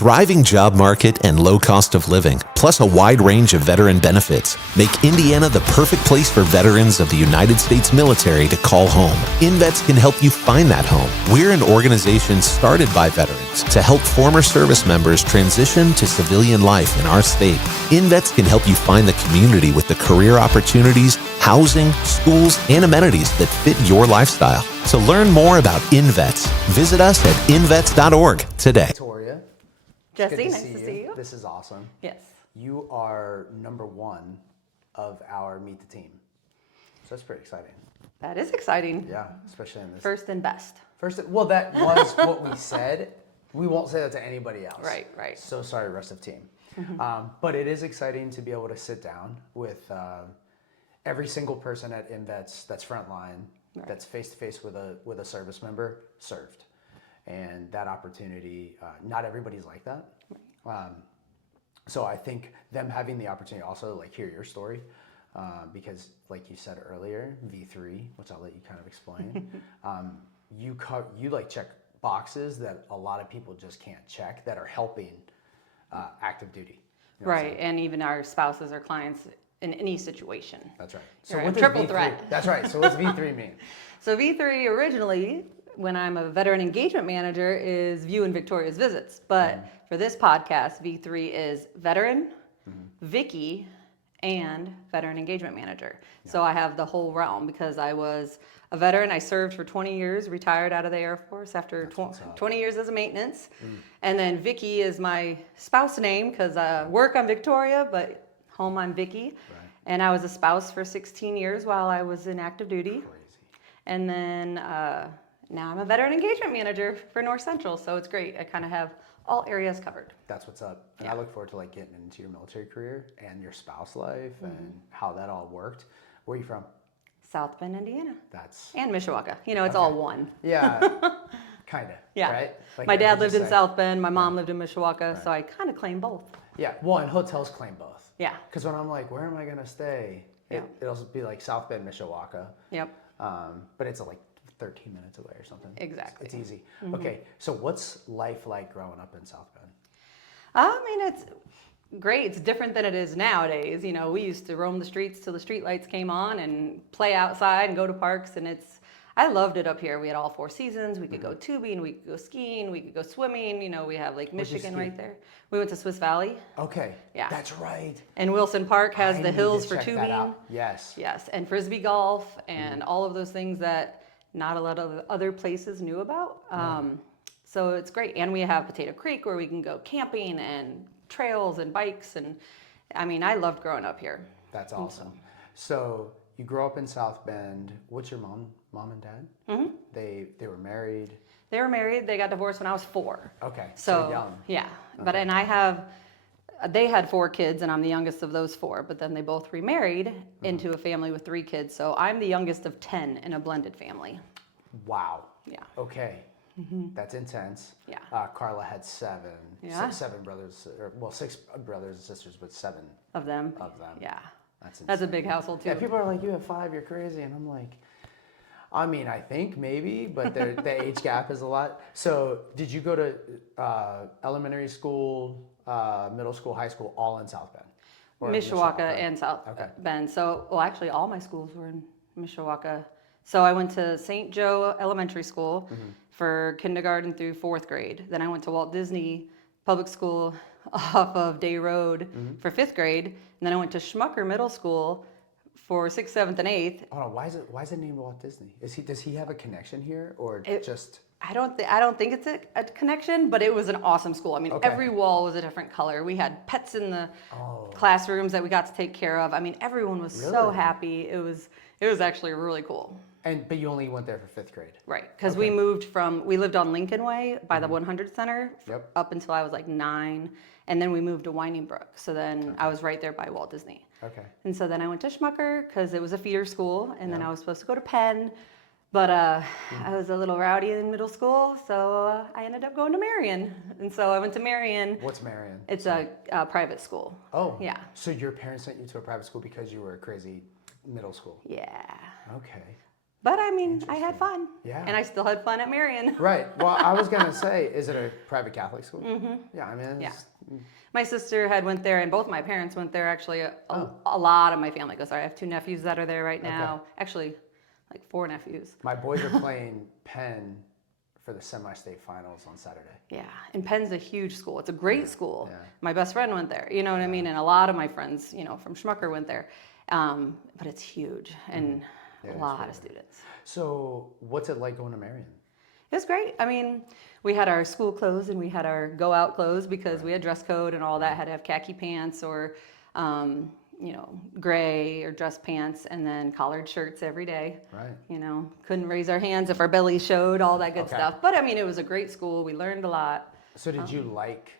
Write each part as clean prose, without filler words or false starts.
thriving job market and low cost of living, plus a wide range of veteran benefits, make Indiana the perfect place for veterans of the United States military to call home. InVets can help you find that home. We're an organization started by veterans to help former service members transition to civilian life in our state. InVets can help you find the community with the career opportunities, housing, schools, and amenities that fit your lifestyle. To learn more about InVets, visit us at invets.org today. Victoria. Jesse, nice to see you. This is awesome. Yes. You are #1 of our Meet the Team. So that's pretty exciting. That is exciting. Yeah, especially in this. First and best. Well, that was what we said. We won't say that to anybody else. Right, right. So sorry, rest of team. But it is exciting to be able to sit down with every single person at InVets that's frontline, Right. that's face-to-face with a service member served. And that opportunity, not everybody's like that. So I think them having the opportunity also like hear your story, because like you said earlier, V3, which I'll let you kind of explain, you like check boxes that a lot of people just can't check that are helping active duty. You know what I'm Right, saying? and even our spouses or clients in any situation. That's right. You're what a does triple V3 threat. That's right. So what's V3 mean? So V3 originally, when I'm a veteran engagement manager, is viewing Victoria's visits. But for this podcast, V3 is veteran, Vicki, and veteran engagement manager. So I have the whole realm because I was a veteran. I served for 20 years, retired out of the Air Force after 20 years as a maintenance. And then Vicki is my spouse name because I work on Victoria, but home I'm Vicki. Right. And I was a spouse for 16 years while I was in active duty. Crazy. And then now I'm a veteran engagement manager for Northcentral, so it's great. I kind of have all areas covered. That's what's up. And Yeah. I look forward to like getting into your military career and your spouse life and how that all worked. Where are you from? South Bend, Indiana, That's and Mishawaka. You know, it's all one. yeah, kind of. Yeah. Right. Like My I dad could lived just in say- South Bend. My mom lived in Mishawaka, so I kind of claim both. Yeah. Well, and hotels claim both. Yeah. Because when I'm like, where am I gonna stay? Yeah. It'll be like South Bend, Mishawaka. Yep. But it's like 13 minutes away or something. Exactly. It's easy. Okay. So what's life like growing up in South Bend? I mean, it's great. It's different than it is nowadays. You know, we used to roam the streets till the street lights came on and play outside and go to parks. And I loved it up here. We had all 4 seasons. We could go tubing, we could go skiing, we could go swimming. You know, we have Lake Where'd you Michigan ski? right there. We went to Swiss Valley. Okay. Yeah. That's right. And Wilson Park has I the need hills to for check that tubing. out. Yes. Yes, and frisbee golf and all of those things that not a lot of other places knew about. So it's great. And we have Potato Creek where we can go camping and trails and bikes. And I mean, I loved growing up here. That's awesome. So you grow up in South Bend. What's your mom and dad? Mm-hmm. They were married. They were married. They got divorced when I was 4. Okay. So young. yeah, but and they had 4 kids and I'm the youngest of those 4, but then they both remarried into a family with 3 kids. So I'm the youngest of 10 in a blended family. Wow. Yeah. Okay. That's intense. Yeah. Carla had 7. Yeah. 7 brothers, 6 brothers and sisters, but 7 Of them. of them. Yeah. That's That's a insane. big household too. Yeah, people are like, you have 5, you're crazy. And I'm like, I mean, I think maybe, but the age gap is a lot. So did you go to elementary school, middle school, high school, all in South Bend? Or Mishawaka and South Okay. Bend. So, well, actually, all my schools were in Mishawaka. So I went to St. Joe Elementary School for kindergarten through 4th grade. Then I went to Walt Disney Public School off of Day Road for 5th grade. And then I went to Schmucker Middle School for 6th, 7th, and 8th. Hold on, why is it named Walt Disney? Does he have a connection here or just? I don't think it's a connection, but it was an awesome school. I mean, Okay. every wall was a different color. We had pets in the classrooms that we got to take care of. I mean, everyone was so Really? happy. It was actually really cool. But you only went there for 5th grade. Right, because we lived on Lincoln Way by the 100 Center Yep. up until I was like 9, and then we moved to Winding Brook. So then I was right there by Walt Disney. Okay. And so then I went to Schmucker because it was a feeder school, and then I was supposed to go to Penn, but I was a little rowdy in middle school, so I ended up going to Marion. And so I went to Marion. What's Marion? It's a private school. Oh. Yeah. So your parents sent you to a private school because you were a crazy middle school. Yeah. Okay. But I mean, I had fun. Yeah. And I still had fun at Marion. Right. Well, I was gonna say, is it a private Catholic school? Yeah. I mean, it's, My sister had went there, and both my parents went there. Actually, a lot of my family goes there. I have 2 nephews that are there right now. Actually, like 4 nephews. my boys are playing Penn for the semi-state finals on Saturday. Yeah, and Penn's a huge school. It's a great school. Yeah. My best friend went there. You know what I mean? And a lot of my friends, you know, from Schmucker went there. But it's huge and a lot of students. So, what's it like going to Marion? It was great. I mean, we had our school clothes and we had our go out clothes because we had dress code and all that. Had to have khaki pants or, you know, gray or dress pants, and then collared shirts every day. Right. You know, couldn't raise our hands if our belly showed, all that good stuff. But I mean, it was a great school. We learned a lot. So, did you like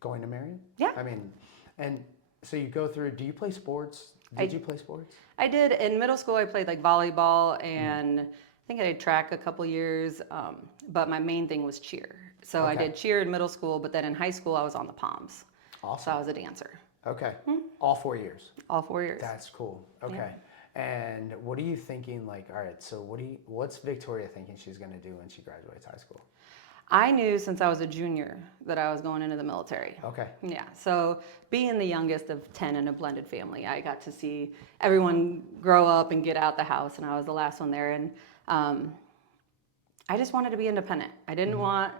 going to Marion? Yeah. I mean, and so you go through. Do you play sports? Did you play sports? I did. In middle school, I played like volleyball and I think I did track a couple years, but my main thing was cheer. So I did cheer in middle school, but then in high school, I was on the Poms. Awesome. So I was a dancer. Okay. All 4 years. All 4 years. That's cool. Okay. And what are you thinking? Like, all right. So what's Victoria thinking she's going to do when she graduates high school? I knew since I was a junior that I was going into the military. Okay. Yeah. So being the youngest of 10 in a blended family, I got to see everyone grow up and get out the house, and I was the last one there. And I just wanted to be independent. I didn't want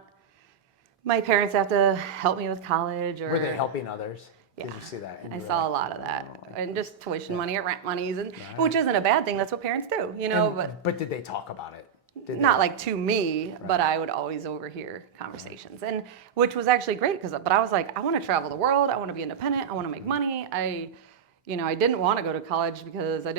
my parents to have to help me with college. Or Were they helping others? Yeah. Did you see that? And I you were saw like, a lot of that, and just tuition money or rent monies, and which isn't a bad thing. That's what parents do, you know. But did they talk about it? Not like to me, but I would always overhear conversations, and which was actually great but I was like, I want to travel the world. I want to be independent. I want to make money. I didn't want to go to college because I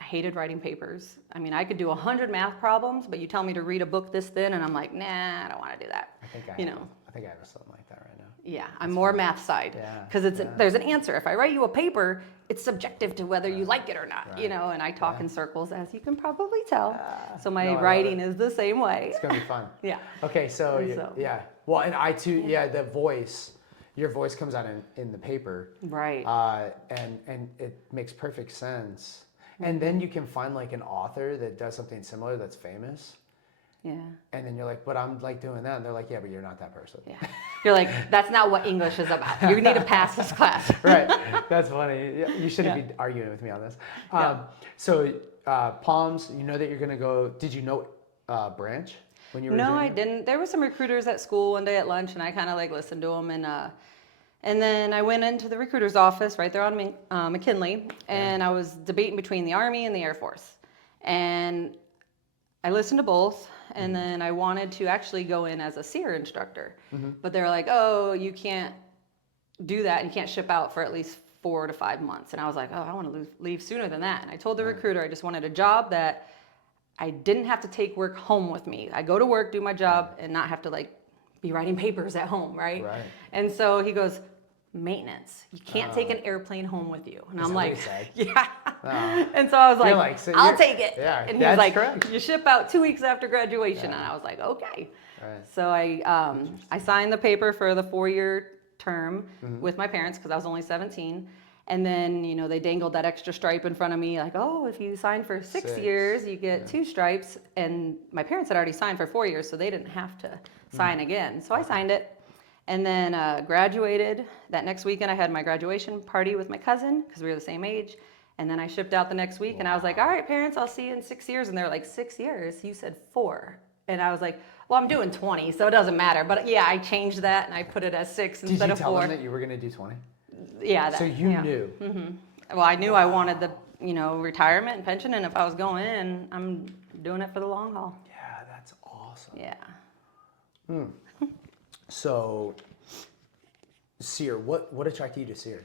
hated writing papers. I mean, I could do 100 math problems, but you tell me to read a book this thin, and I'm like, nah, I don't want to do that. I think I have something like that right now. Yeah, I'm more math side because there's an answer. If I write you a paper, it's subjective to whether you like it or not, you know, and I talk in circles, as you can probably tell. So my writing is the same way. It's going to be fun. Yeah. Okay, so, yeah. Well, and I too, the voice, your voice comes out in the paper. Right. And it makes perfect sense. And then you can find like an author that does something similar that's famous. Yeah. And then you're like, but I'm like doing that. And they're like, yeah, but you're not that person. Yeah. You're like, that's not what English is about. You need to pass this class. Right. That's funny. You shouldn't be arguing with me on this. So Palms, you know that you're going to go. Did you know Branch when you were No, junior? I didn't. There were some recruiters at school one day at lunch, and I kind of like listened to them. And then I went into the recruiter's office right there on McKinley, and I was debating between the Army and the Air Force. And I listened to both. And then I wanted to actually go in as a SEER instructor. But they were like, oh, you can't do that. And you can't ship out for at least 4 to 5 months. And I was like, oh, I want to leave sooner than that. And I told the recruiter I just wanted a job that I didn't have to take work home with me. I go to work, do my job, and not have to like be writing papers at home, right? And so he goes, maintenance. You can't take an airplane home with you. And I'm like, yeah. And so I was like, so I'll take it. Yeah, and he was like, correct. you ship out 2 weeks after graduation. And I was like, okay. So I signed the paper for the 4-year term with my parents because I was only 17. And then, you know, they dangled that extra stripe in front of me like, oh, if you sign for 6 years, you get 2 stripes. And my parents had already signed for 4 years, so they didn't have to sign again. So I signed it. And then graduated. That next weekend, I had my graduation party with my cousin because we were the same age. And then I shipped out the next week, and I was like, all right, parents, I'll see you in 6 years. And they're like, 6 years? You said 4. And I was like, well, I'm doing 20, so it doesn't matter. But yeah, I changed that, and I put it as 6 instead of 4. Did you tell them that you were going to do 20? Yeah. So you knew? Well, I knew I wanted the, retirement and pension, and if I was going in, I'm doing it for the long haul. Yeah, that's awesome. Yeah. So, SEER, what attracted you to SEER?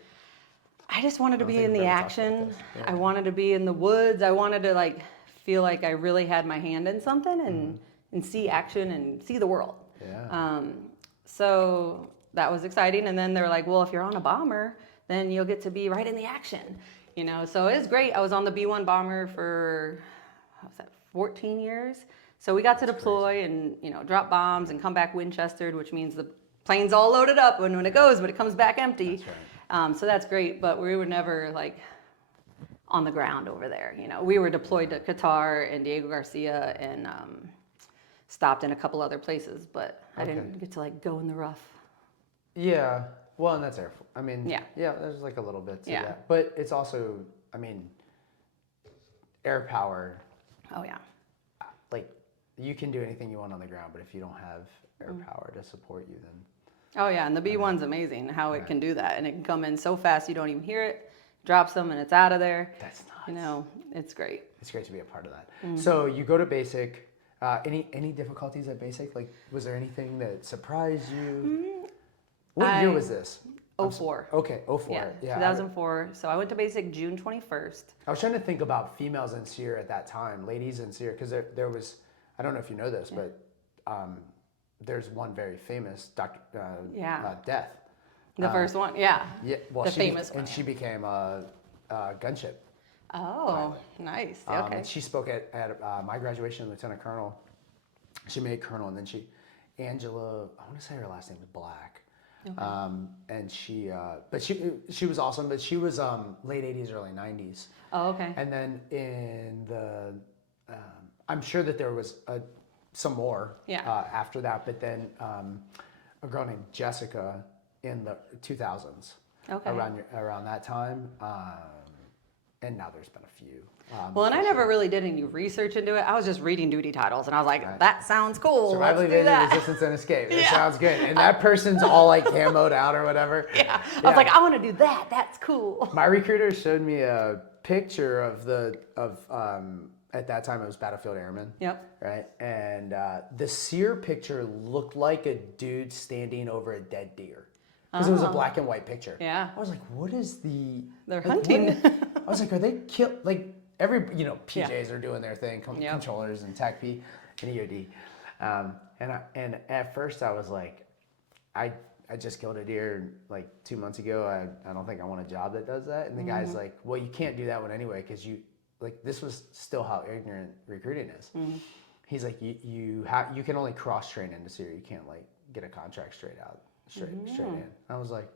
I just wanted to be in the action. I wanted to be in the woods. I wanted to like feel like I really had my hand in something and see action and see the world. Yeah. So that was exciting. And then they're like, well, if you're on a bomber, then you'll get to be right in the action. So it was great. I was on the B-1 bomber for 14 years. So we got to deploy and, drop bombs and come back Winchestered, which means the plane's all loaded up when it goes, but it comes back empty. That's right. So that's great, but we were never on the ground over there. You know, we were deployed to Qatar and Diego Garcia and stopped in a couple other places, but I didn't get to like go in the rough. Yeah. Well, and that's Air Force. I mean, Yeah. there's like a little bit to that. But it's also, I mean, air power. Oh, yeah. Like, you can do anything you want on the ground, but if you don't have air power to support you, then. Oh, yeah. And the B-1's amazing how it can do that. And it can come in so fast you don't even hear it, drops them, and it's out of there. That's nuts. You know, it's great. It's great to be a part of that. So you go to basic. Any difficulties at basic? Like, was there anything that surprised you? What year was this? 04. Okay, 04. Yeah, 2004. So I went to basic June 21st. I was trying to think about females in SEER at that time, ladies in SEER, because there was, I don't know if you know this, but there's one very famous death. The first one, yeah. Yeah, well, the famous one. And she became a gunship. Oh, nice. Okay. And she spoke at my graduation, Lieutenant Colonel. She made Colonel, and then Angela, I want to say her last name was Black. Okay. And she was awesome, but she was late 80s, early 90s. Oh, okay. And then in the, I'm sure that there was some more after that, but then a girl named Jessica in the 2000s, around that time. And now there's been a few. Well, and I never really did any research into it. I was just reading duty titles, and I was like, that sounds cool. Survival, Let's do evasion, that. resistance, and escape. It sounds good. And that person's all like camoed out or whatever. Yeah. I was like, I want to do that. That's cool. My recruiter showed me a picture of at that time it was Battlefield Airmen. Yep. Right? And the SEER picture looked like a dude standing over a dead deer. Because it was a black and white picture. Yeah. I was like, what is They're hunting. I was like, are they kill like PJs are doing their thing, controllers and TACP and EOD. And at first I was like, I just killed a deer like 2 months ago. I don't think I want a job that does that. And the guy's like, well, you can't do that one anyway because this was still how ignorant recruiting is. He's like, you can only cross train into SEER. You can't like get a contract straight in. I was like,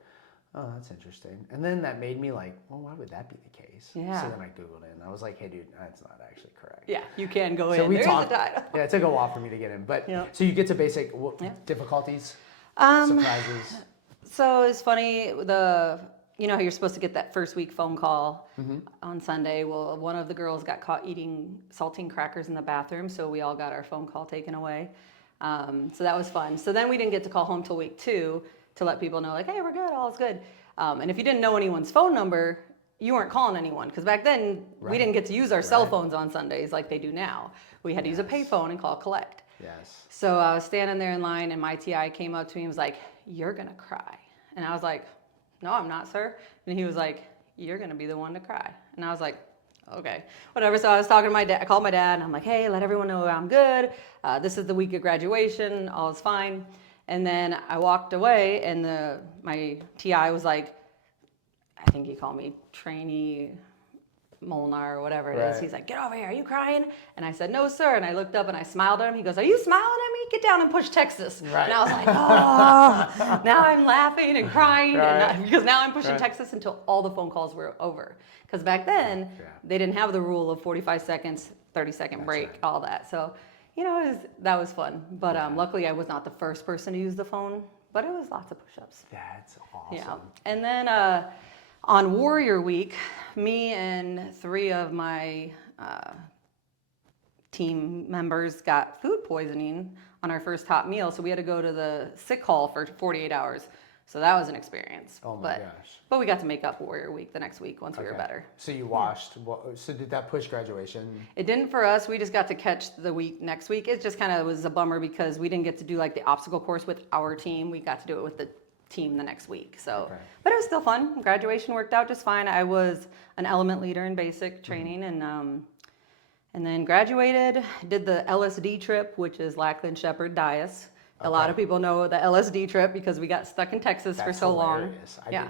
oh, that's interesting. And then that made me like, well, why would that be the case? Yeah. So then I Googled it and I was like, hey, dude, that's not actually correct. Yeah, you can go So in. we There's talked. the title. Yeah, it took a while for me to get in. But so you get to basic difficulties, surprises. So it's funny, you know how you're supposed to get that first week phone call on Sunday? Well, one of the girls got caught eating saltine crackers in the bathroom, so we all got our phone call taken away. So that was fun. So then we didn't get to call home till week 2 to let people know, like, hey, we're good, all's good. And if you didn't know anyone's phone number, you weren't calling anyone. Because back then, we didn't get to use our cell phones on Sundays like they do now. We had to use a payphone and call collect. Yes. So I was standing there in line, and my TI came up to me and was like, you're going to cry. And I was like, no, I'm not, sir. And he was like, you're going to be the one to cry. And I was like, okay, whatever. So I was talking to my dad. I called my dad, and I'm like, hey, let everyone know I'm good. This is the week of graduation. All is fine. And then I walked away, and my TI was like, I think he called me trainee Molnar or whatever it is. He's like, get over here. Are you crying? And I said, no, sir. And I looked up and I smiled at him. He goes, are you smiling at me? Get down and push Texas. Right. And I was like, oh, now I'm laughing and crying because now I'm pushing Texas until all the phone calls were over. Because back then, they didn't have the rule of 45 seconds, 30-second break, all that. So, that was fun. But luckily, I was not the first person to use the phone, but it was lots of push-ups. That's awesome. Yeah. And then on Warrior Week, me and 3 of my team members got food poisoning on our first hot meal, so we had to go to the sick hall for 48 hours. So that was an experience. Oh my gosh. But we got to make up Warrior Week the next week once we were better. So you washed. So did that push graduation? It didn't for us. We just got to catch the week next week. It just kind of was a bummer because we didn't get to do like the obstacle course with our team. We got to do it with the team the next week. So, but it was still fun. Graduation worked out just fine. I was an element leader in basic training, and then graduated. Did the LSD trip, which is Lackland Shepherd Dias. A lot of people know the LSD trip because we got stuck in Texas for so long.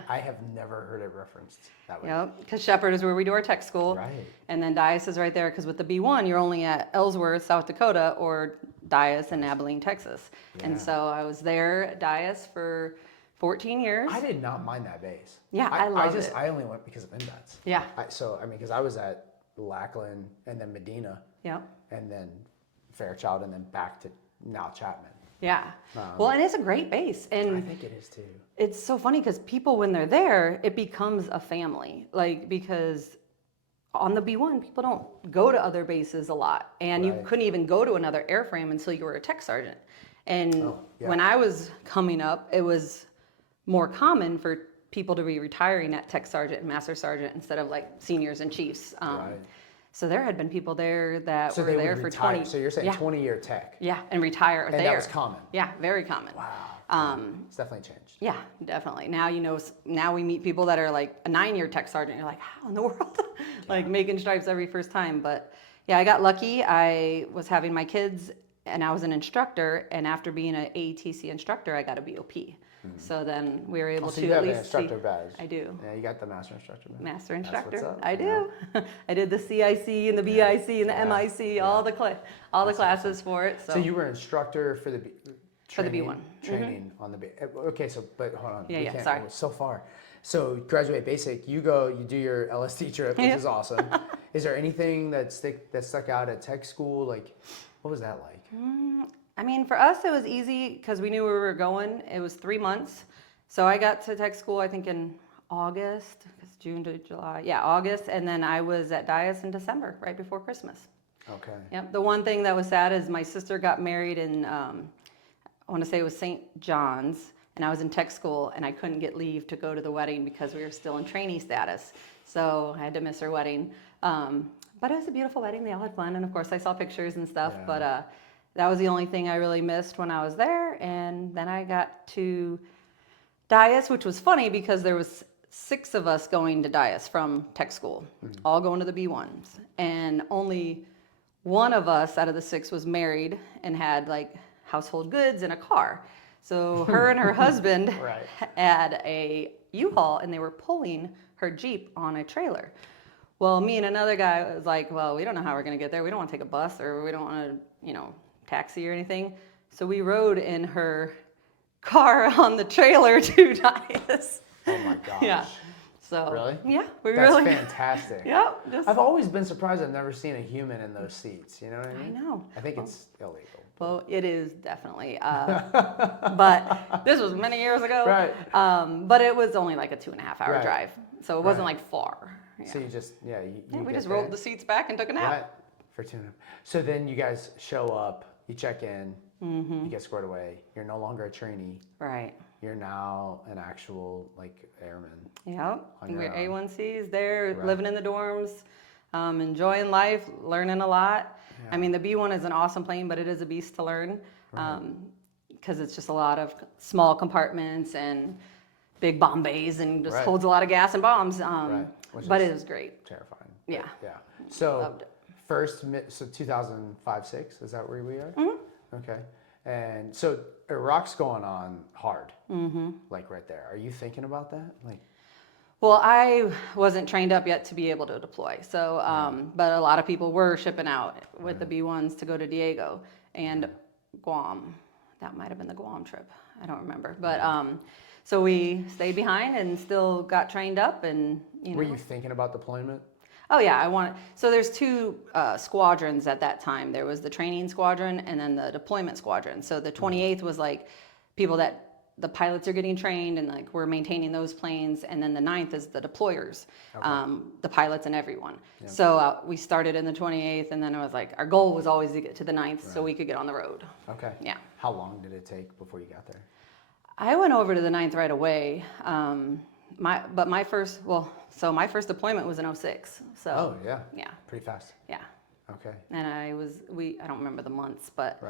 I have never heard it referenced that way. Yep, because Shepherd is where we do our tech school. Right. And then Dias is right there because with the B1, you're only at Ellsworth, South Dakota, or Dias in Abilene, Texas. Yeah. And so I was there at Dias for 14 years. I did not mind that base. Yeah, I love it. I only went because of InVets. Yeah. Because I was at Lackland and then Medina. Yeah. And then Fairchild and then back to now Chapman. Yeah. Well, and it's a great base. And I think it is too. it's so funny because people, when they're there, it becomes a family. Like, because on the B1, people don't go to other bases a lot. And you couldn't even go to another airframe until you were a tech sergeant. And when I was coming up, it was more common for people to be retiring at tech sergeant and master sergeant instead of like seniors and chiefs. So there had been people there that were there for 20. So you're saying 20-year tech. Yeah, and retire And there. that was common. Yeah, very common. Wow. It's definitely changed. Yeah, definitely. Now, now we meet people that are like a 9-year tech sergeant. You're like, how in the world? Like making stripes every first time. But yeah, I got lucky. I was having my kids and I was an instructor. And after being an AETC instructor, I got a BOP. So then we were able So to you at have least an instructor badge. I do. Yeah, you got the master instructor badge. Master That's instructor. what's up, I do. I did the CIC and the BIC and the MIC, all the classes for it. So you were an instructor for the For the B1. Training on the B. Okay, but hold on. Yeah, we yeah, can't- sorry. So far. So graduate basic, you do your LST trip, which is awesome. Is there anything that stuck out at tech school? Like, what was that like? I mean, for us, it was easy because we knew where we were going. It was 3 months. So I got to tech school, I think, in August, because June to July. Yeah, August. And then I was at Dias in December, right before Christmas. Okay. Yep. The one thing that was sad is my sister got married in, I want to say it was St. John's. And I was in tech school, and I couldn't get leave to go to the wedding because we were still in trainee status. So I had to miss her wedding. But it was a beautiful wedding. They all had fun. And, of course, I saw pictures and stuff. Yeah. But that was the only thing I really missed when I was there. And then I got to Dias, which was funny because there was 6 of us going to Dias from tech school, all going to the B1s. And only one of us out of the 6 was married and had, like, household goods and a car. So her and her husband had a U-Haul, and they were pulling her Jeep on a trailer. Well, me and another guy was like, well, we don't know how we're going to get there. We don't want to take a bus, or we don't want to, taxi or anything. So we rode in her car on the trailer to Dias. Oh my gosh. Yeah. So Really? Yeah, That's fantastic. Yep. I've always been surprised I've never seen a human in those seats. You know what I mean? I know. I think it's illegal. Well, it is definitely. But this was many years ago. Right. But it was only like a 2.5-hour drive, so it wasn't like far. Yeah. So you just We just rolled the seats back and took a nap. Right. For 2.5. So then you guys show up, you check in, you get squared away. You're no longer a trainee. Right. You're now an actual airman. Yep. On your We're own. A1Cs there, living in the dorms, enjoying life, learning a lot. I mean, the B1 is an awesome plane, but it is a beast to learn because it's just a lot of small compartments and big bomb bays and just holds a lot of gas and bombs. But it is great. Terrifying. Yeah. Yeah. So Loved it. so 2005-06, is that where we are? Okay. And so Iraq's going on hard, like right there. Are you thinking about that? Well, I wasn't trained up yet to be able to deploy. So, but a lot of people were shipping out with the B1s to go to Diego and Guam. That might have been the Guam trip. I don't remember. But so we stayed behind and still got trained up. And Were you thinking about deployment? Oh yeah, so there's 2 squadrons at that time. There was the training squadron and then the deployment squadron. So the 28th was like people that the pilots are getting trained and like we're maintaining those planes, and then the 9th is the deployers, the pilots and everyone. Yep. So we started in the 28th, and then it was like our goal was always to get to the 9th so we could get on the road. Okay. Yeah. How long did it take before you got there? I went over to the 9th right away. My first deployment was in 06. So yeah. Pretty fast. Yeah. Okay. And I don't remember the months, but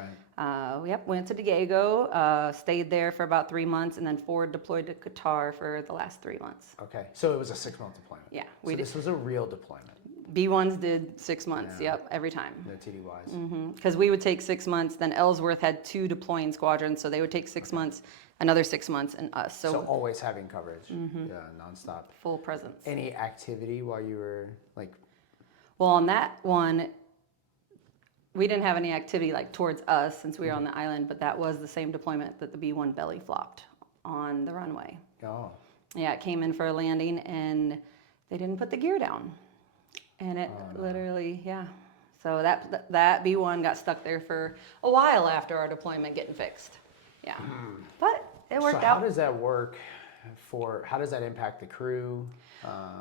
went to Diego, stayed there for about 3 months, and then forward deployed to Qatar for the last 3 months. Okay, so it was a 6-month deployment. Yeah, This was a real deployment. B1s did 6 months, every time. No TDYs. Because we would take 6 months, then Ellsworth had 2 deploying squadrons, so they would take 6 months, another 6 months, and us. So always having coverage, nonstop. Full presence. Any activity while you were Well, on that one, we didn't have any activity towards us since we were on the island, but that was the same deployment that the B1 belly flopped on the runway. Oh. Yeah, it came in for a landing and they didn't put the gear down. And it literally, yeah. So that B1 got stuck there for a while after our deployment getting fixed. Yeah. But it worked So out. how does that work how does that impact the crew?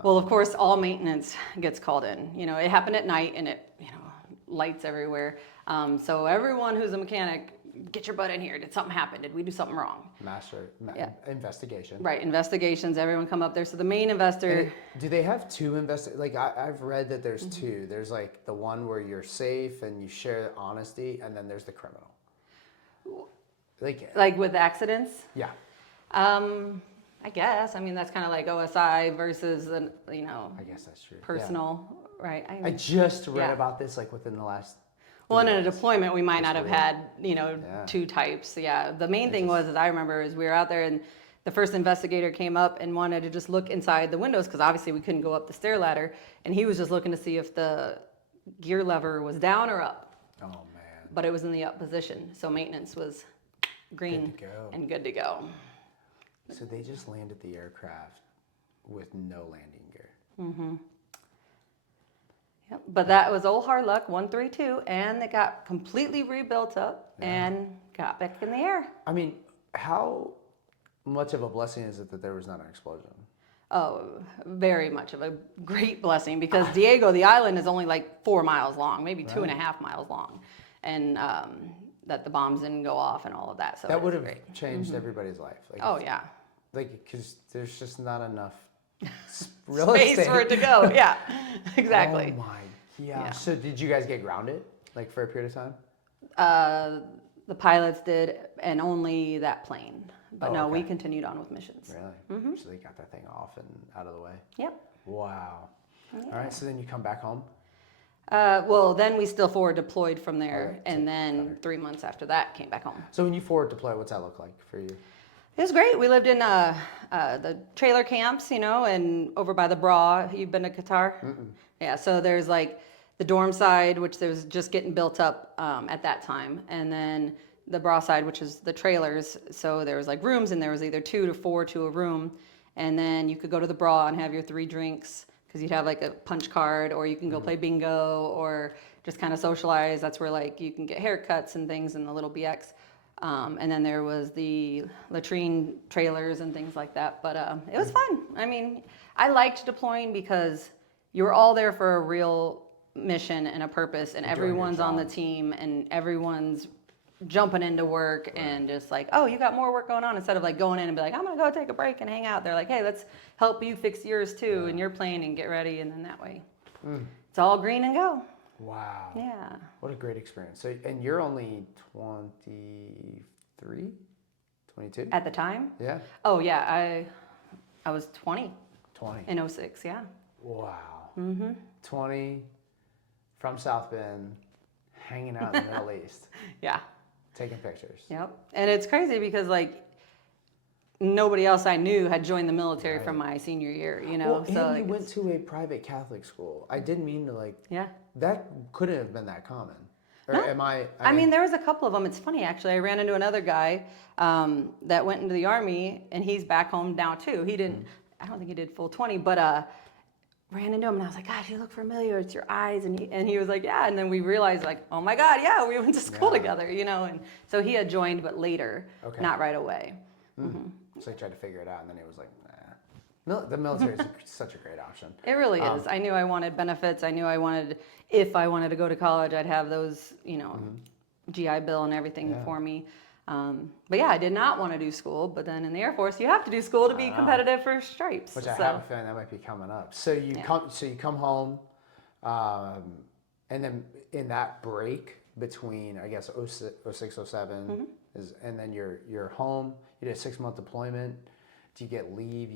Well, of course, all maintenance gets called in. You know, it happened at night and lights everywhere. So everyone who's a mechanic, get your butt in here. Did something happen? Did we do something wrong? Investigation. Right, investigations, everyone come up there. So the main investor... Do they have two Like, I've read that there's two. There's, like, the one where you're safe and you share honesty, and then there's the criminal. Like with accidents? Yeah. I guess. I mean, that's kind of like OSI versus, I guess that's true. personal, right? I just read about this, like, within the last... Well, in a deployment, we might not have had, Yeah. two types. Yeah. The main thing was, as I remember, is we were out there and the first investigator came up and wanted to just look inside the windows because obviously we couldn't go up the stair ladder. And he was just looking to see if the gear lever was down or up. Oh, man. But it was in the up position. So maintenance was green and good to go. So they just landed the aircraft with no landing gear. Yep. But that was old hard luck, 132, and it got completely rebuilt up and got back in the air. I mean, how much of a blessing is it that there was not an explosion? Oh, very much of a great blessing because Diego, the island, is only like 4 miles long, maybe 2.5 miles long, and that the bombs didn't go off and all of that. So that would have changed everybody's life. Like, oh yeah. Like, because there's just not enough space for it to go. Yeah, exactly. Oh my gosh. So did you guys get grounded, like, for a period of time? The pilots did, and only that plane. But no, we okay. continued on with missions. Really? So they got that thing off and out of the way? Yep. Wow. Yeah. All right, so then you come back home? Well, then we still forward deployed from there, and then 3 months after that came back home. So when you forward deploy, what's that look like for you? It was great. We lived in the trailer camps, and over by the Bra. You've been to Qatar? Yeah, so there's like the dorm side, which there was just getting built up at that time, and then the Bra side, which is the trailers. So there was like rooms, and there was either 2 to 4 to a room, and then you could go to the Bra and have your 3 drinks because you'd have like a punch card, or you can go play bingo, or just kind of socialize. That's where like you can get haircuts and things in the little BX. And then there was the latrine trailers and things like that. But it was fun. I mean, I liked deploying because you were all there for a real mission and a purpose, and everyone's on the team, and everyone's jumping into work and just like, oh, you got more work going on, instead of like going in and be like, I'm gonna go take a break and hang out. They're like, hey, let's help you fix yours too, and your plane, and get ready, and then that way it's all green and go. Wow. Yeah. What a great experience. So, and you're only 23, 22? At the time? Yeah. Oh yeah, I was 20 in 06. Yeah. Wow. 20, from South Bend, hanging out in the Middle East. Yeah. Taking pictures. Yep. And it's crazy because like nobody else I knew had joined the military from my senior year, Well, so and you went to a private Catholic school. I didn't mean to that couldn't have been that common. Or No. am I mean, there was a couple of them. It's funny, actually. I ran into another guy that went into the Army, and he's back home now, too. He didn't, I don't think he did full 20, but ran into him, and I was like, gosh, you look familiar. It's your eyes. And he was like, yeah. And then we realized, like, oh, my God, yeah, we went to school together, And so he had joined, but later, not right away. So he tried to figure it out, and then he was like, nah. The military is such a great option. It really is. I knew I wanted benefits. I knew if I wanted to go to college, I'd have those, GI Bill and everything for me. But yeah, I did not want to do school. But then in the Air Force, you have to do school to be competitive for stripes. Which I have a feeling that might be coming up. So you come home, and then in that break between, I guess, 06, 07, and then you're home. You did a 6-month deployment. Do you get leave? Do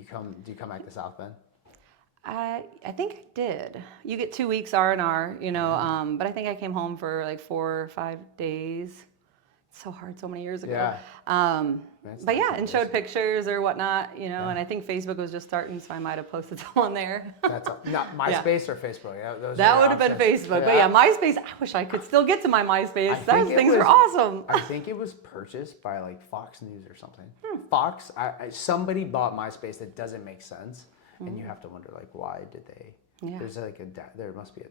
you come back to South Bend? I think I did. You get 2 weeks R&R, but I think I came home for like 4 or 5 days, so hard so many years ago. Yeah. But yeah, and showed pictures or whatnot, and I think Facebook was just starting, so I might have posted some on there. That's not MySpace or Facebook. Yeah, that would have been Facebook. But yeah, MySpace, I wish I could still get to my MySpace. Those things were awesome. I think it was purchased by like Fox News or something. Fox, somebody bought MySpace that doesn't make sense. And you have to wonder, like, why did they? Yeah. There's like there must be a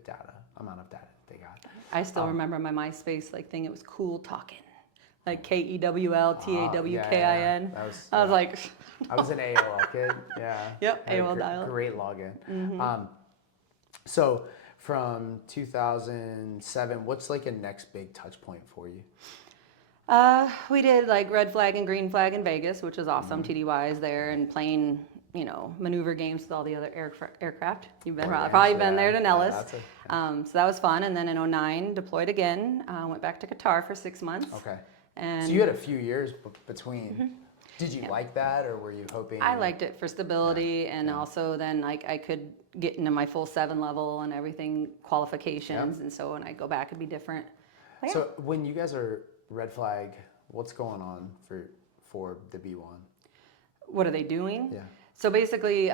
amount of data they got. I still remember my MySpace like thing. It was cool talking. Like KEWLTAWKIN. Yeah. I was like, I was an AOL kid. Yeah. Yep, AOL dial. Great login. So from 2007, what's like a next big touch point for you? We did like red flag and green flag in Vegas, which was awesome. TDY is there and playing, maneuver games with all the other aircraft. You've been probably been there to Nellis. So that was fun. And then in 2009, deployed again. Went back to Qatar for 6 months. Okay. And so you had a few years between. Did you like that, or were you hoping? I liked it for stability, and also then like I could get into my full 7 level and everything qualifications, and so when I go back, it'd be different. So when you guys are red flag, what's going on for the B1? What are they doing? Yeah. So basically,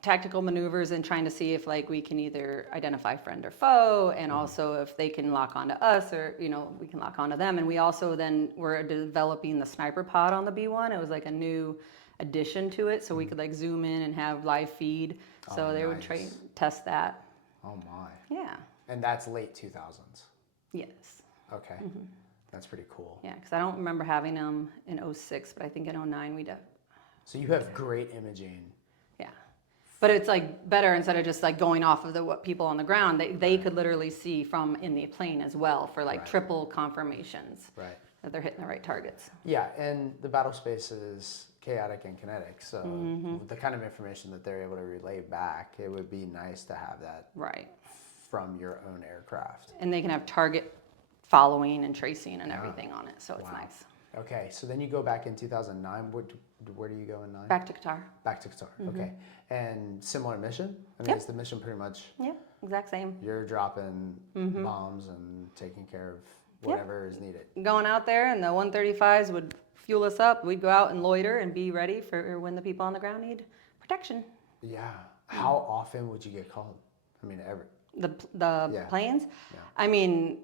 tactical maneuvers and trying to see if like we can either identify friend or foe, and also if they can lock onto us, or we can lock onto them. And we also then were developing the sniper pod on the B1. It was like a new addition to it, so we could like zoom in and have live feed. So they would test that. Oh my. Yeah. And that's late 2000s. Yes. Okay. That's pretty cool. Yeah, because I don't remember having them in 2006, but I think in 2009 we did. So you have great imaging. Yeah. But it's like better, instead of just like going off of what people on the ground, they could literally see from in the plane as well for like triple confirmations that they're hitting the right targets. Yeah, and the battle space is chaotic and kinetic, so the kind of information that they're able to relay back, it would be nice to have that from your own aircraft. And they can have target following and tracing and everything on it, so it's nice. Okay, so then you go back in 2009. Where do you go in 9? Back to Qatar. Back to Qatar. Okay, and similar mission. I mean, is the mission pretty much? Yeah, exact same. You're dropping bombs and taking care of whatever is needed. Going out there, and the 135s would fuel us up. We'd go out and loiter and be ready for when the people on the ground need protection. Yeah. How often would you get called? I mean, The planes. Yeah. I mean.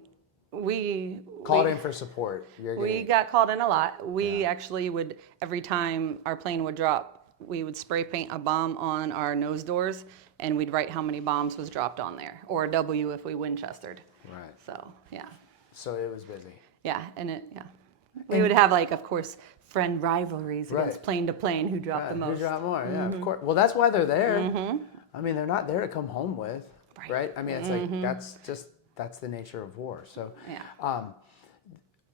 We called in for support. We got called in a lot. We actually would, every time our plane would drop, we would spray paint a bomb on our nose doors, and we'd write how many bombs was dropped on there, or a W if we Winchestered. Right. So yeah. So it was busy. Yeah, we would have like, of course, friend rivalries against plane to plane who dropped the most. Who dropped more? Yeah, of course. Well, that's why they're there. I mean, they're not there to come home with, right? I mean, it's like that's the nature of war. So,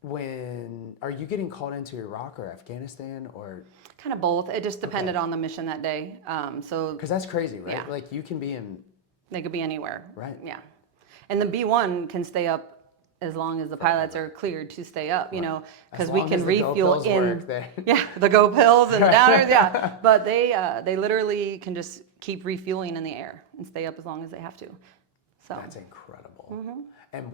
when are you getting called into Iraq or Afghanistan or? Kind of both. It just depended on the mission that day. Because that's crazy, right? Yeah. Like you can be in. They could be anywhere. Right. Yeah, and the B1 can stay up as long as the pilots are cleared to stay up. Because we can refuel in. The go pills and the downers. Yeah, but they literally can just keep refueling in the air and stay up as long as they have to. So that's incredible. And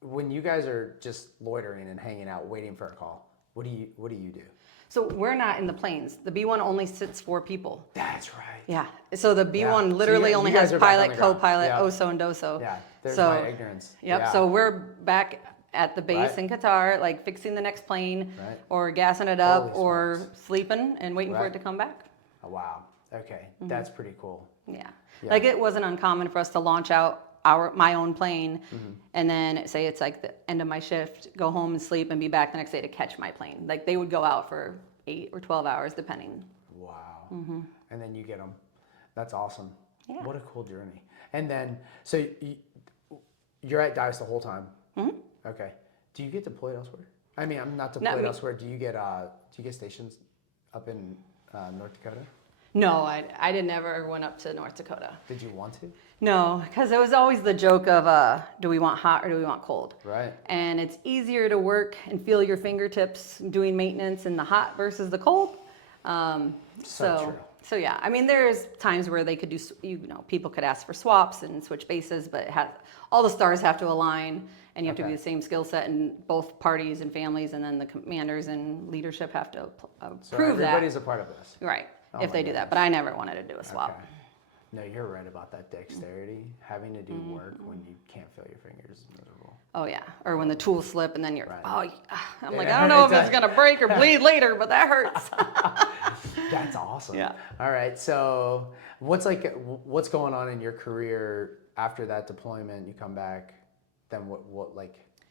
when you guys are just loitering and hanging out, waiting for a call, what do you do? So we're not in the planes. The B1 only sits 4 people. That's right. Yeah. So the B1 literally only has pilot, co-pilot, OSO, and DOSO. Yeah. There's my ignorance. Yep. Yeah. So we're back at the base in Qatar, like fixing the next plane, or gassing it up, or sleeping and waiting for it to come back. Oh, wow. Okay. That's pretty cool. Yeah. Like it wasn't uncommon for us to launch out my own plane, and then say it's like the end of my shift, go home and sleep, and be back the next day to catch my plane. Like they would go out for 8 or 12 hours depending. Wow. And then you get them. That's awesome. Yeah. What a cool journey. And then, so you're at DICE the whole time. Okay. Do you get deployed elsewhere? I mean, I'm not deployed elsewhere. Do you get stations up in North Dakota? No, I never went up to North Dakota. Did you want to? No, because it was always the joke of do we want hot or do we want cold? Right. And it's easier to work and feel your fingertips doing maintenance in the hot versus the cold. So true. So yeah, I mean, there's times where they could do, people could ask for swaps and switch bases, but all the stars have to align, and you have to be the same skill set, and both parties and families, and then the commanders and leadership have to approve that. Everybody's a part of this. Right, Oh if my they do that. But I never wanted to do a swap. Okay. No, you're right about that dexterity. Having to do work when you can't feel your fingers is miserable. Oh yeah, or when the tools slip and then you're, Right. I'm like, I don't know if it's gonna break or bleed later, but that hurts. That's awesome. Yeah. All right. So what's going on in your career after that deployment? You come back, then what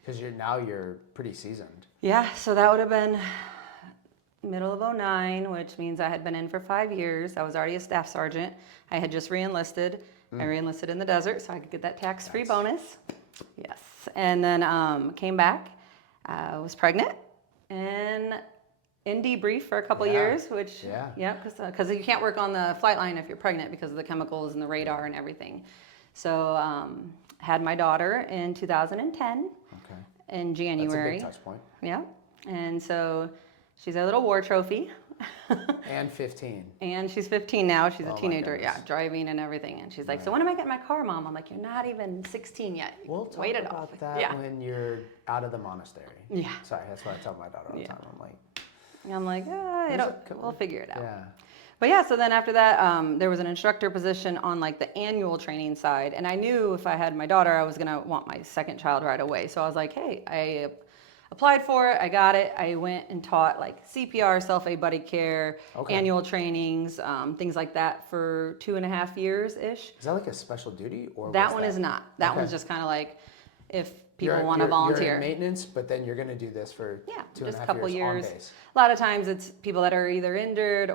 because you're pretty seasoned. Yeah, so that would have been middle of '09, which means I had been in for 5 years. I was already a staff sergeant. I had just re-enlisted. I re-enlisted in the desert so I could get that tax-free bonus. Yes. And then came back, was pregnant, and in debrief for a couple years, which, because you can't work on the flight line if you're pregnant because of the chemicals and the radar and everything. So had my daughter in 2010 in January. That's a big touch point. Yeah. And so she's a little war trophy. And 15. And she's 15 now. She's a teenager, goodness. driving and everything. And she's like, so when am I getting my car, Mom? I'm like, you're not even 16 yet. We'll talk Wait it about off. that when you're out of the monastery. Yeah. Sorry, that's what I tell my daughter all the time. I'm like, we'll figure it out. Yeah. But yeah, so then after that, there was an instructor position on like the annual training side. And I knew if I had my daughter, I was going to want my second child right away. So I was like, hey, I applied for it. I got it. I went and taught like CPR, self-aid buddy care, annual trainings, things like that for 2.5 years-ish. Is that like a special duty? Or that one is not. That one's just kind of like if people want to volunteer. You're in maintenance, but then you're going to do this for 2.5 just a couple years on base. A lot of times it's people that are either injured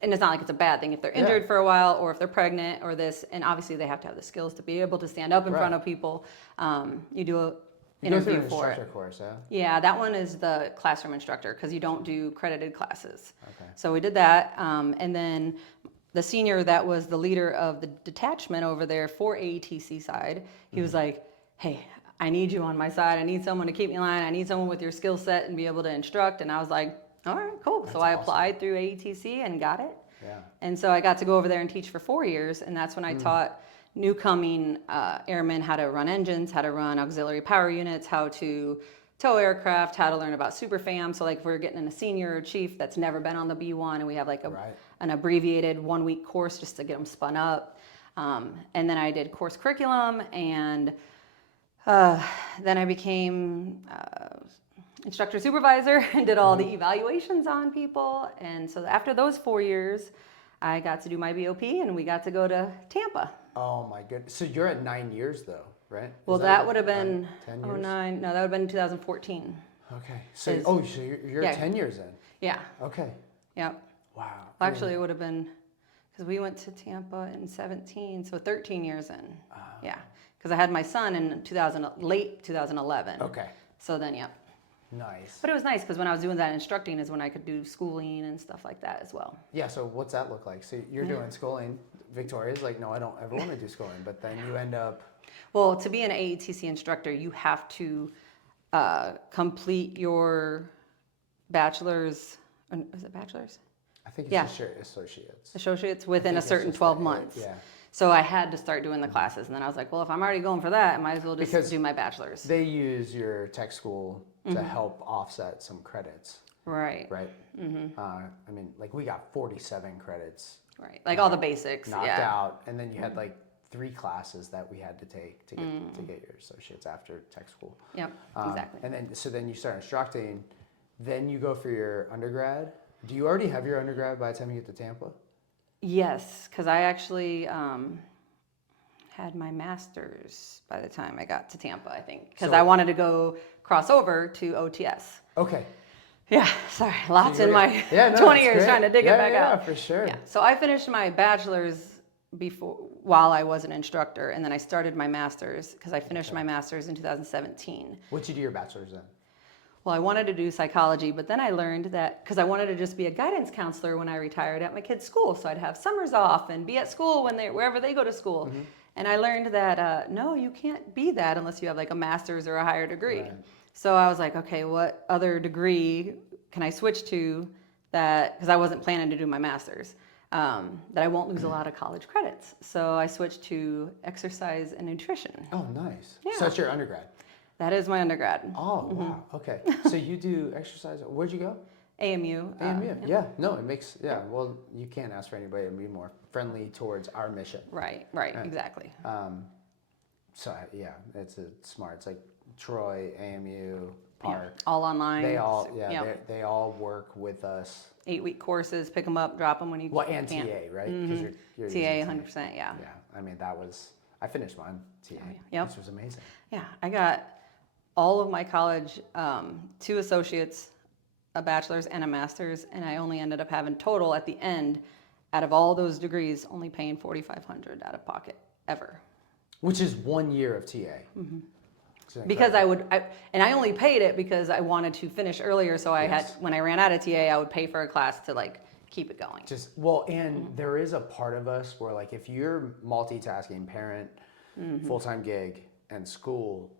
and it's not like it's a bad thing if they're injured for a while or if they're pregnant or this, and obviously they have to have the skills to be able to stand up in front of people. You do a interview for it. Course, Yeah, that one is the classroom instructor because you don't do credited classes. Okay. So we did that, and then the senior that was the leader of the detachment over there for AETC side, he was like, hey, I need you on my side. I need someone to keep me in line. I need someone with your skill set and be able to instruct. And I was like, all right, cool. So I applied through AETC and got it. Yeah. And so I got to go over there and teach for 4 years. And that's when I taught newcoming airmen how to run engines, how to run auxiliary power units, how to tow aircraft, how to learn about superfam. So like if we're getting in a senior chief that's never been on the B1 and we have like an abbreviated 1-week course just to get them spun up. And then I did course curriculum, and then I became instructor supervisor and did all the evaluations on people. And so after those 4 years, I got to do my BOP and we got to go to Tampa. Oh my goodness. So you're at 9 years though, right? Well, that would have been 10 years? 09. No, that would have been 2014. Okay. So you're 10 years in. Yeah. Okay. Yep. Wow. Well, actually, it would have been because we went to Tampa in 17, so 13 years in. Yeah. Because I had my son in late 2011. Okay. So then, yep. Nice. But it was nice because when I was doing that instructing is when I could do schooling and stuff like that as well. Yeah, so what's that look like? So you're doing schooling. Victoria's like, no, I don't ever want to do schooling, but then you end up... Well, to be an AETC instructor, you have to complete your bachelor's, is it bachelor's? I think it's associates. Associates within a certain 12 months. Yeah. So I had to start doing the classes, and then I was like, well, if I'm already going for that, I might as well just do my bachelor's. They use your tech school to help offset some credits. Right. Right? Mm-hmm. I mean, like we got 47 credits. Right. Like all the basics. Knocked out, and then you had like 3 classes that we had to take to get your associates after tech school. Yep, exactly. And then you start instructing, then you go for your undergrad. Do you already have your undergrad by the time you get to Tampa? Yes, because I actually had my master's by the time I got to Tampa, I think, because I wanted to go cross over to OTS. Okay. Yeah, sorry, lots in my 20 years trying to dig it back out. Yeah, for sure. Yeah, so I finished my bachelor's while I was an instructor, and then I started my master's because I finished my master's in 2017. What'd you do your bachelor's in? Well, I wanted to do psychology, but then I learned that because I wanted to just be a guidance counselor when I retired at my kids' school, so I'd have summers off and be at school wherever they go to school. Mm-hmm. And I learned that no, you can't be that unless you have like a master's or a higher degree. Right. So I was like, okay, what other degree can I switch to that? Because I wasn't planning to do my master's. that I won't lose a lot of college credits. So I switched to exercise and nutrition. Oh, nice. Yeah. So that's your undergrad. That is my undergrad. Oh, wow. Okay. So you do exercise. Where'd you go? AMU. AMU. Yeah. No, it makes, yeah. Well, you can't ask for anybody to be more friendly towards our mission. Right, exactly. So, yeah, it's smart. It's like Troy, AMU, Park. All online. They all, they all work with us. 8-week courses, pick them up, drop them when you Well, and can. TA, right? Because you're TA, using 100%, yeah. Yeah. I mean, I finished mine, TA. Yep. This was amazing. Yeah, I got all of my college, 2 associates, a bachelor's and a master's, and I only ended up having total at the end, out of all those degrees, only paying $4,500 out of pocket ever. Which is 1 year of TA. Because I only paid it because I wanted to finish earlier, so I had, when I ran out of TA, I would pay for a class to like keep it going. And there is a part of us where like if you're multitasking, parent, full-time gig, and school,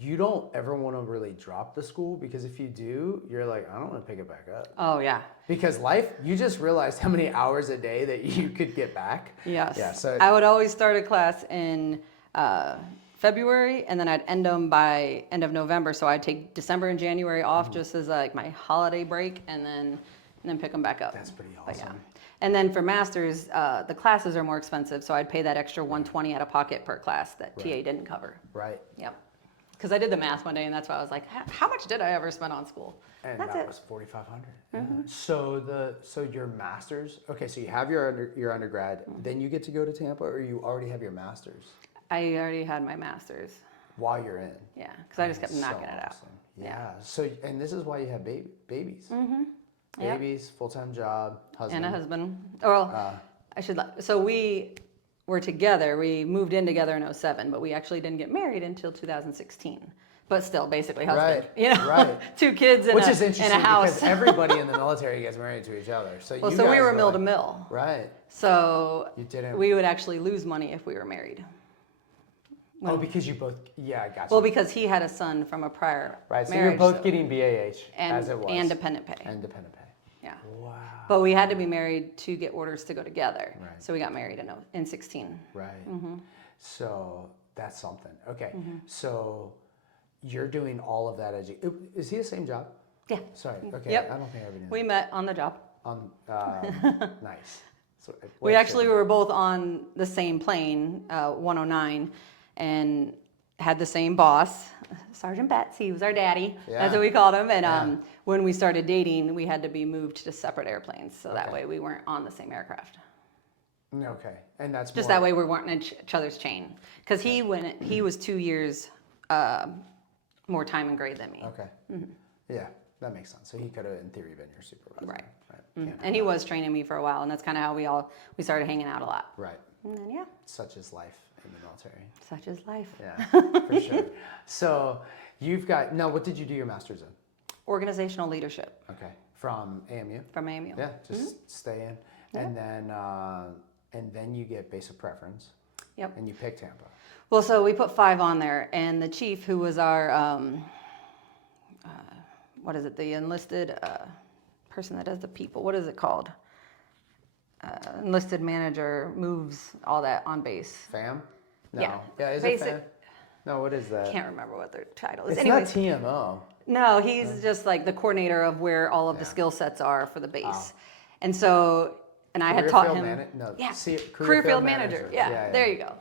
you don't ever want to really drop the school, because if you do, you're like, I don't want to pick it back up. Oh yeah. Because life, you just realized how many hours a day that you could get back. Yes. Yeah. So I would always start a class in February, and then I'd end them by end of November. So I'd take December and January off just as like my holiday break, and then pick them back up. that's pretty But awesome. yeah. And then for masters, the classes are more expensive, so I'd pay that extra $120 out of pocket per class that TA didn't cover. Right. Yep. Because I did the math one day, and that's why I was like, how much did I ever spend on school? And That's that it. was $4,500. So your masters. Okay, so you have your undergrad, then you get to go to Tampa, or you already have your masters I already had my master's. while you're in. Yeah, because I just kept That's knocking so it out. awesome. Yeah. So and this is why you have babies. Yep. Babies, full-time job, husband. And a husband. Well, so we were together. We moved in together in 2007, but we actually didn't get married until 2016. But still, basically husband. Right, You know, right. 2 kids Which is interesting in a house. because everybody in the military gets married to each other. So Well, you so we guys were mill like- to mill. Right. So You didn't. we would actually lose money if we were married. Oh, because you both. Yeah, I got you. Well, because he had a son from a prior Right. So marriage. you're both getting BAH as it was. and dependent pay. And dependent pay. Yeah. Wow. But we had to be married to get orders to go together. Right. So we got married in 16. Right. Mm-hmm. So that's something. Okay. So you're doing all of that is he the same job? Yeah. Sorry. Okay. Yep. I don't think I ever knew. We met on the job. Nice. So, We actually were both on the same plane, 109, and had the same boss, Sergeant Betts. He was our daddy. Yeah. That's what we called him. And Yeah. when we started dating, we had to be moved to separate airplanes, so that Okay. way we weren't on the same aircraft. Okay. And that's Just more, that way we weren't in each other's chain. Because he was 2 years more time and grade than me. Okay. Yeah, that makes sense. So he could have, in theory, been your supervisor. Right. Yeah. And he was training me for a while, and that's kind of how we started hanging out a lot. Right. And then, yeah, Such is life in the military. such is life. Yeah, for sure. So you've got, now what did you do your master's in? Organizational leadership Okay. From AMU? from AMU. Yeah, just stay in. And then you get basic preference. Yep. And you pick Tampa. Well, so we put 5 on there, and the chief, who was our, the enlisted person that does the people, what is it called? Enlisted manager, moves all that on base. FAM? No. Yeah. Yeah, is Basic- it FAM? No, what is that? Can't remember what their title is. It's Anyways, not TMO. no, he's just like the coordinator of where all of the skill sets are for the base. And so, and I had taught him. Career field manager. Yeah, there you go.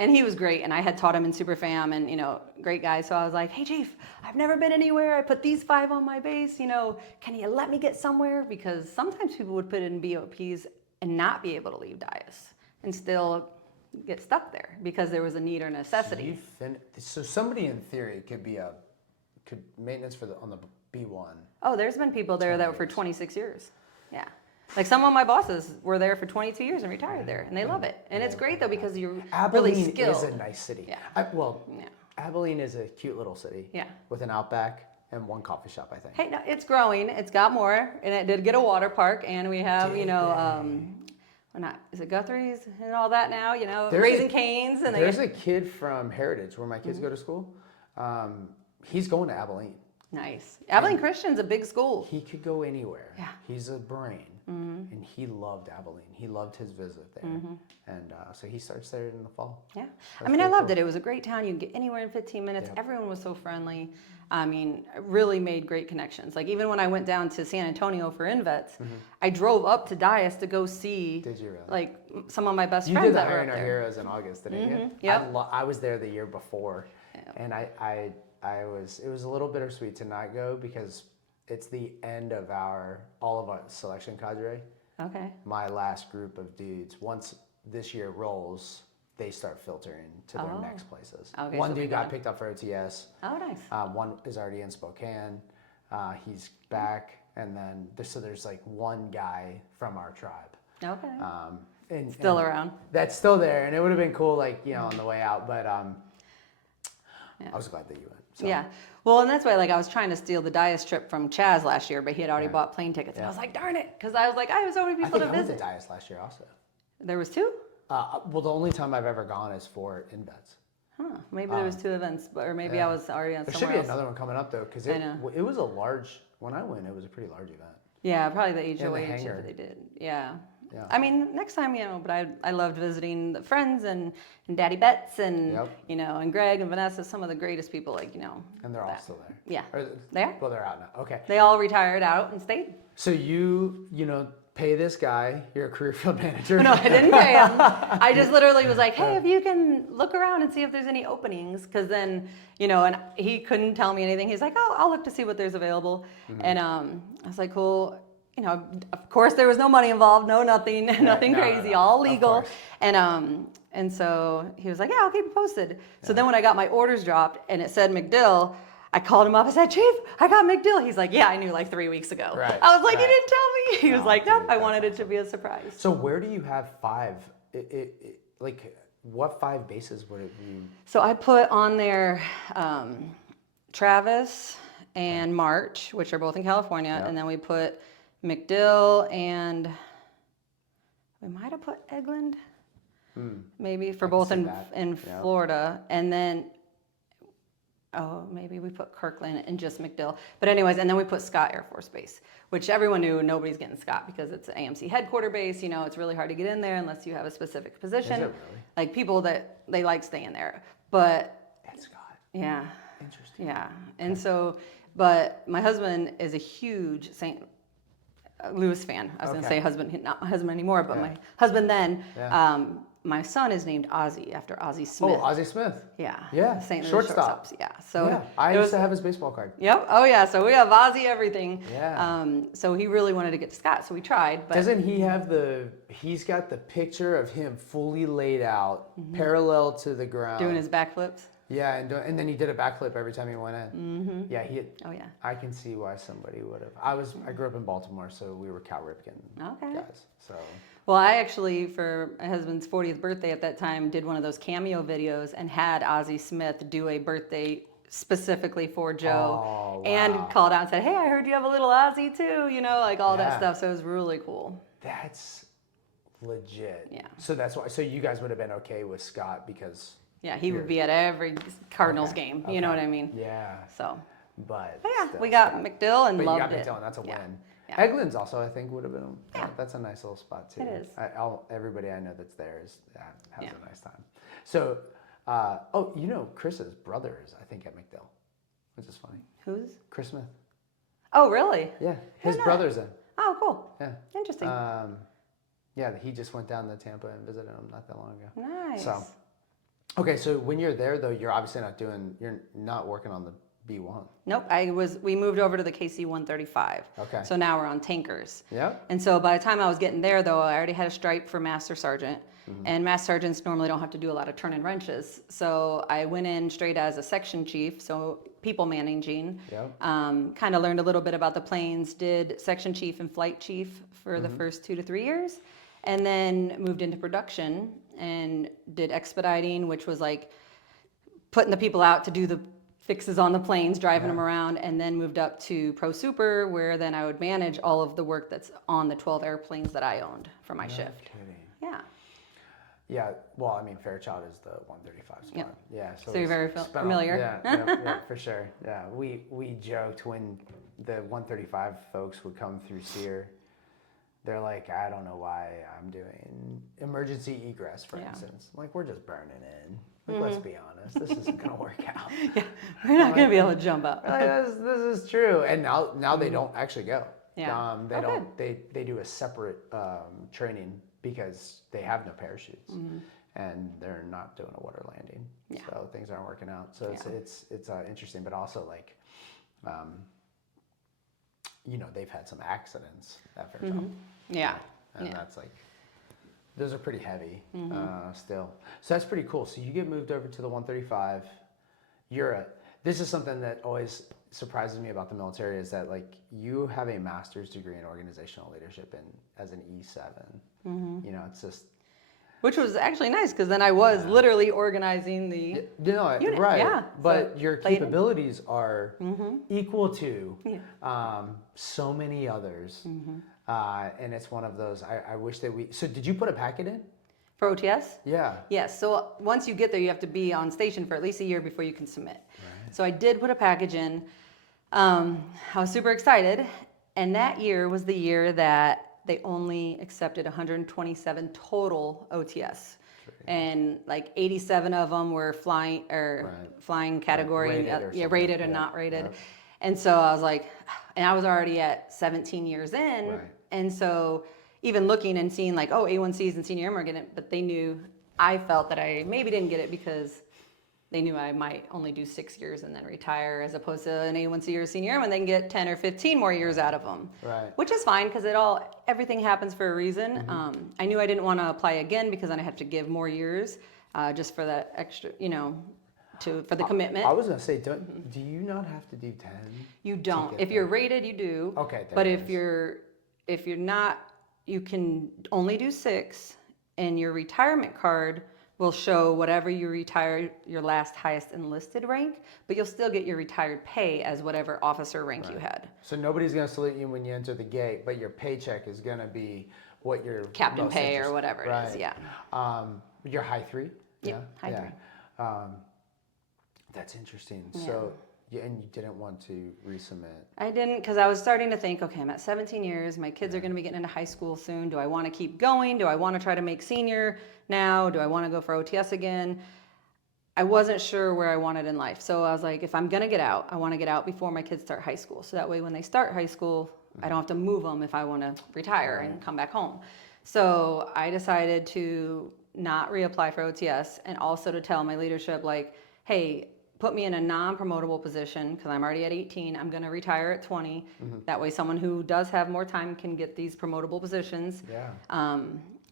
And he was great, and I had taught him in Super Fam, and great guy. So I was like, hey chief, I've never been anywhere. I put these 5 on my base. Can you let me get somewhere? Because sometimes people would put in BOPs and not be able to leave Dias and still get stuck there because there was a need or necessity. So somebody in theory could maintenance on the B1. Oh, there's been people there that were for 26 years. Yeah. Like some of my bosses were there for 22 years and retired there, and they love it. And it's great though because you're really Abilene skilled. is a nice city. Yeah. Abilene is a cute little city. Yeah. With an Outback and one coffee shop, I think. Hey, no, it's growing. It's got more, and it did get a water park, and we have, is it Guthrie's and all that now? Raising Cane's, and there's a kid from Heritage where my kids go to school. He's going to Abilene. Nice. Abilene Christian's a big school. He could go anywhere. Yeah. He's a brain. and he loved Abilene. He loved his visit there, and so he starts there in the fall. Yeah, That's I really loved cool. it. It was a great town. You can get anywhere in 15 minutes. Yep. Everyone was so friendly. I mean, I really made great connections. Like even when I went down to San Antonio for InVets, I drove up to Dias to go see. Did you really? Like some of my best You friends did the that were Hiring up Our there. Heroes in August, didn't you? Yep. I was there the year before, and I was. It was a little bittersweet to not go because it's the end of all of our selection cadre. Okay. My last group of dudes. Once this year rolls, they start filtering to their next places. Okay, One so dude they're got going. picked up for OTS. Oh, nice. One is already in Spokane. He's back, and then there's like one guy from our tribe. Okay. And Still around. That's still there, and it would have been cool, like on the way out. But I was glad that you went. So. Yeah. Well, and that's why like I was trying to steal the Dias trip from Chaz last year, but he had already bought plane tickets, and I was like, darn it, because I was like, I have so many I people think to I went to visit. Dias last year also. There was 2. Well, the only time I've ever gone is for InVets. Huh. Maybe there was 2 events, or maybe I was already on There somewhere should be else. another one coming up though, because I know. it was a large. When I went, it was a pretty large event. Yeah, probably the the HOH hangar. that they did. Yeah. Yeah. I mean, next time, but I loved visiting the friends and Daddy Betts and, Yep. and Greg and Vanessa, some of the greatest people, And they're all still there. Yeah. Or, They are? Well, they're out now. Okay. They all retired out and stayed. So you pay this guy. You're a career field manager. No, I didn't pay him. I just literally was like, hey, if you can look around and see if there's any openings. Because then, and he couldn't tell me anything. He's like, oh, I'll look to see what there's available. And I was like, cool. Of course there was no money involved, nothing No, crazy, no, all of legal. course. And so he was like, yeah, I'll keep you posted. So then when I got my orders dropped and it said McDill, I called him up. I said, Chief, I got McDill. He's like, yeah, I knew like 3 weeks ago. Right, I was like, right. you didn't tell me. He was Oh, like, nope, dude, I that's wanted it to be a surprise. So where do you have 5? Like what 5 bases would it be? So I put on there Travis and March, which are both in California, Yep. and then we put McDill and we might have put Egland, maybe for both see in that. in Yep. Florida, and then maybe we put Kirkland and just McDill. But anyways, and then we put Scott Air Force Base, which everyone knew nobody's getting Scott because it's an AMC headquarter base. It's really hard to get in there unless you have a specific position. Is it really? Like people that they like staying there, but At Scott. yeah. Interesting. Yeah. And so, but my husband is a huge St. Louis fan. I was going to Okay. say husband, not my husband anymore, but Yeah. my husband then. Yeah. My son is named Ozzy after Ozzy Smith. Oh, Ozzie Smith. Yeah. Yeah. St. Louis Shortstop. Shortstops. Yeah. So Yeah. I it used was, to have his baseball card. Yep. Oh yeah. So we have Ozzy everything. Yeah. So he really wanted to get to Scott, so we tried. But Doesn't he have he's got the picture of him fully laid out, parallel to the ground. doing his backflips. Yeah, and then he did a backflip every time he went in. Mm-hmm. Yeah, Oh yeah. I can see why somebody would have. I grew up in Baltimore, so we were Cal Ripken Okay. guys. So Well, I actually, for my husband's 40th birthday at that time, did one of those cameo videos and had Ozzie Smith do a birthday specifically for Joe. Oh, and wow. called out and said, hey, I heard you have a little Ozzie too, like all that Yeah. stuff. So it was really cool. that's legit. Yeah. So that's why. So you guys would have been okay with Scott because. Yeah, he would be at every Cardinals Okay, game. You know okay. what I mean? Yeah. So, But yeah, still, we got Scott. McDill and But loved you got it. McDill, and that's a Yeah. win. Yeah. Eglin's also, I think, would have been. Yeah. That's a nice little spot too. It is. Everybody I know that's there has Yeah. a nice time. So, Chris's brother is, I think, at McDill, which is funny. Who's? Chris Smith. Oh, really? Yeah, his not? brother's in. Oh, cool. Yeah. Interesting. Yeah, he just went down to Tampa and visited him not that long ago. Nice. So, okay, so when you're there though, you're obviously you're not working on the B1. Nope, we moved over to the KC 135. Okay. So now we're on tankers. Yep. And so by the time I was getting there though, I already had a stripe for Master Sergeant. And Master Sergeants normally don't have to do a lot of turning wrenches. So I went in straight as a section chief, so people managing. Yep. Kind of learned a little bit about the planes, did section chief and flight chief for the first 2 to 3 years. And then moved into production and did expediting, which was like putting the people out to do the fixes on the planes, driving them around, and then moved up to Pro Super, where then I would manage all of the work that's on the 12 airplanes that I owned for my shift. Kidding. Yeah. Yeah, well, I mean, Fairchild is the 135 spot. Yep. Yeah, So you're very spent familiar. Yeah, for sure. Yeah, we joked when the 135 folks would come through SEER they're like, I don't know why I'm doing emergency egress, for Yeah. instance. I'm like, we're just burning in. Like, let's be honest, this isn't gonna work out. Yeah, we're not going to be able to jump up. Like, this is true. And now they don't actually go. Yeah. They Oh, don't. They do a separate training because they have no parachutes, and they're not doing a water landing. Yeah. So things aren't working out. So it's interesting, but also like, they've had some accidents at Fairchild. Yeah. And that's like, those are pretty heavy still. So that's pretty cool. So you get moved over to the 135. This is something that always surprises me about the military is that like you have a master's degree in organizational leadership as an E7. It's just. Which was actually nice because then I was literally organizing the unit. Right. Yeah. But So your played- capabilities are equal to so many others. And it's one of those, I wish that so did you put a packet in? For OTS? Yeah. Yes. So once you get there, you have to be on station for at least a year before you can submit. Right. So I did put a package in. I was super excited. And that year was the year that they only accepted 127 total OTS. And like 87 of them were flying category, rated or not rated. Right. And so I was like, and I was already at 17 years in. Right. And so even looking and seeing like, oh, A1Cs and senior airmen are getting it, but I felt that I maybe didn't get it because they knew I might only do 6 years and then retire, as opposed to an A1C or a senior airman, they can get 10 or 15 more years out of them. Right. Which is fine because everything happens for a reason. I knew I didn't want to apply again because then I have to give more years just for that extra, for the commitment. I was going to say, do you not have to do 10? You don't. If you're rated, you do. Okay. But if you're not, you can only do 6, and your retirement card will show whatever you retire, your last highest enlisted rank, but you'll still get your retired pay as whatever officer rank you had. So nobody's going to salute you when you enter the gate, but your paycheck is going to be what your captain pay or whatever it is. Yeah. You're high 3. Yeah. High 3. That's interesting. Yeah. So. Yeah, and you didn't want to resubmit. I didn't, because I was starting to think, okay, I'm at 17 years. My kids are going to be getting into high school soon. Do I want to keep going? Do I want to try to make senior now? Do I want to go for OTS again? I wasn't sure where I wanted in life. So I was like, if I'm going to get out, I want to get out before my kids start high school. So that way when they start high school, I don't have to move them if I want to retire and come back home. So I decided to not reapply for OTS and also to tell my leadership, like, hey, put me in a non-promotable position because I'm already at 18. I'm going to retire at 20. That way someone who does have more time can get these promotable positions. Yeah.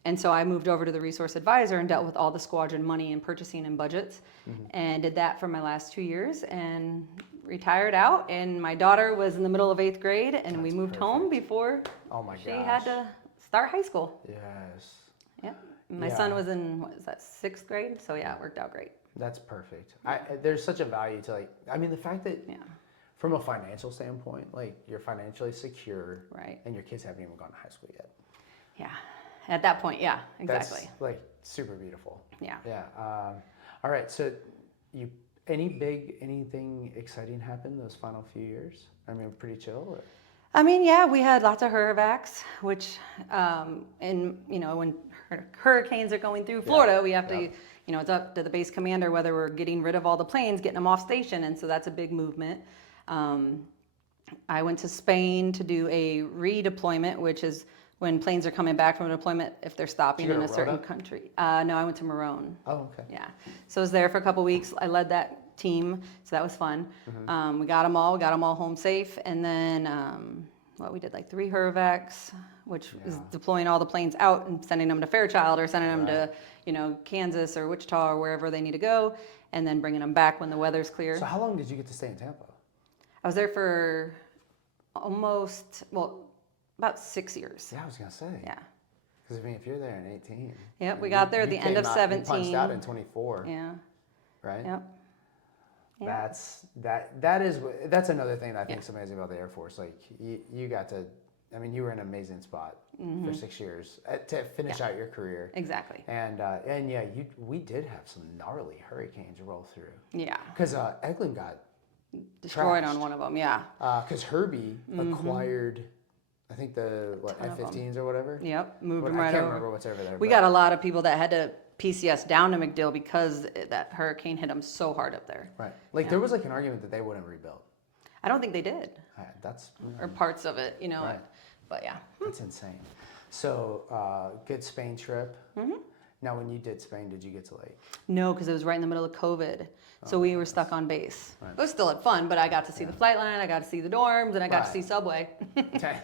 And so I moved over to the resource advisor and dealt with all the squadron money and purchasing and budgets and did that for my last 2 years and retired out. And my daughter was in the middle of 8th grade and we moved home before she had to start high school. Yes. Yeah. My son was in, 6th grade? So yeah, it worked out great. That's perfect. There's such a value to the fact that from a financial standpoint, like you're financially secure, right? And your kids haven't even gone to high school yet. Yeah, at that point, yeah, exactly. That's like super beautiful. Yeah. Yeah. All right. So, anything exciting happened those final few years? I mean, pretty chill. Or? I mean, yeah, we had lots of hurvacs, which, when hurricanes are going through Florida, we have to. It's up to the base commander whether we're getting rid of all the planes, getting them off station, and so that's a big movement. I went to Spain to do a redeployment, which is when planes are coming back from a deployment if they're stopping in a certain country. No, I went to Maroon. Oh, okay. Yeah. So I was there for a couple weeks. I led that team, so that was fun. We got them all home safe, and then we did like 3 hurvacs, which is deploying all the planes out and sending them to Fairchild or sending them to Kansas or Wichita or wherever they need to go, and then bringing them back when the weather's clear. So how long did you get to stay in Tampa? I was there for about 6 years. Yeah, I was gonna say. Yeah. Because if you're there in 18. Yep, we got there at the end of 17. You punched out in 24. Yeah. Right. Yep. Yeah. That's another thing that I think is amazing about the Air Force. Like you got to. I mean, you were in an amazing spot for 6 years to finish out your career. Exactly. And we did have some gnarly hurricanes roll through. Yeah. Because Eglin got destroyed trashed. on one of them. Yeah. Because Herbie acquired I think the Ton of 'em. F-15s or whatever. Yep, moved What- them right I can't over. remember what's over there. We but- got a lot of people that had to PCS down to McDill because that hurricane hit them so hard up there. Right. Like there was like an argument that they wouldn't rebuild. I don't think they did, That's or parts of it, you know. Right. But yeah. that's insane. So good Spain trip. Now, when you did Spain, did you get to like? No, because it was right in the middle of COVID. So we were stuck on base. It was still fun, but I got to see the flight line, I got to see the dorms, and I got to see Subway Okay.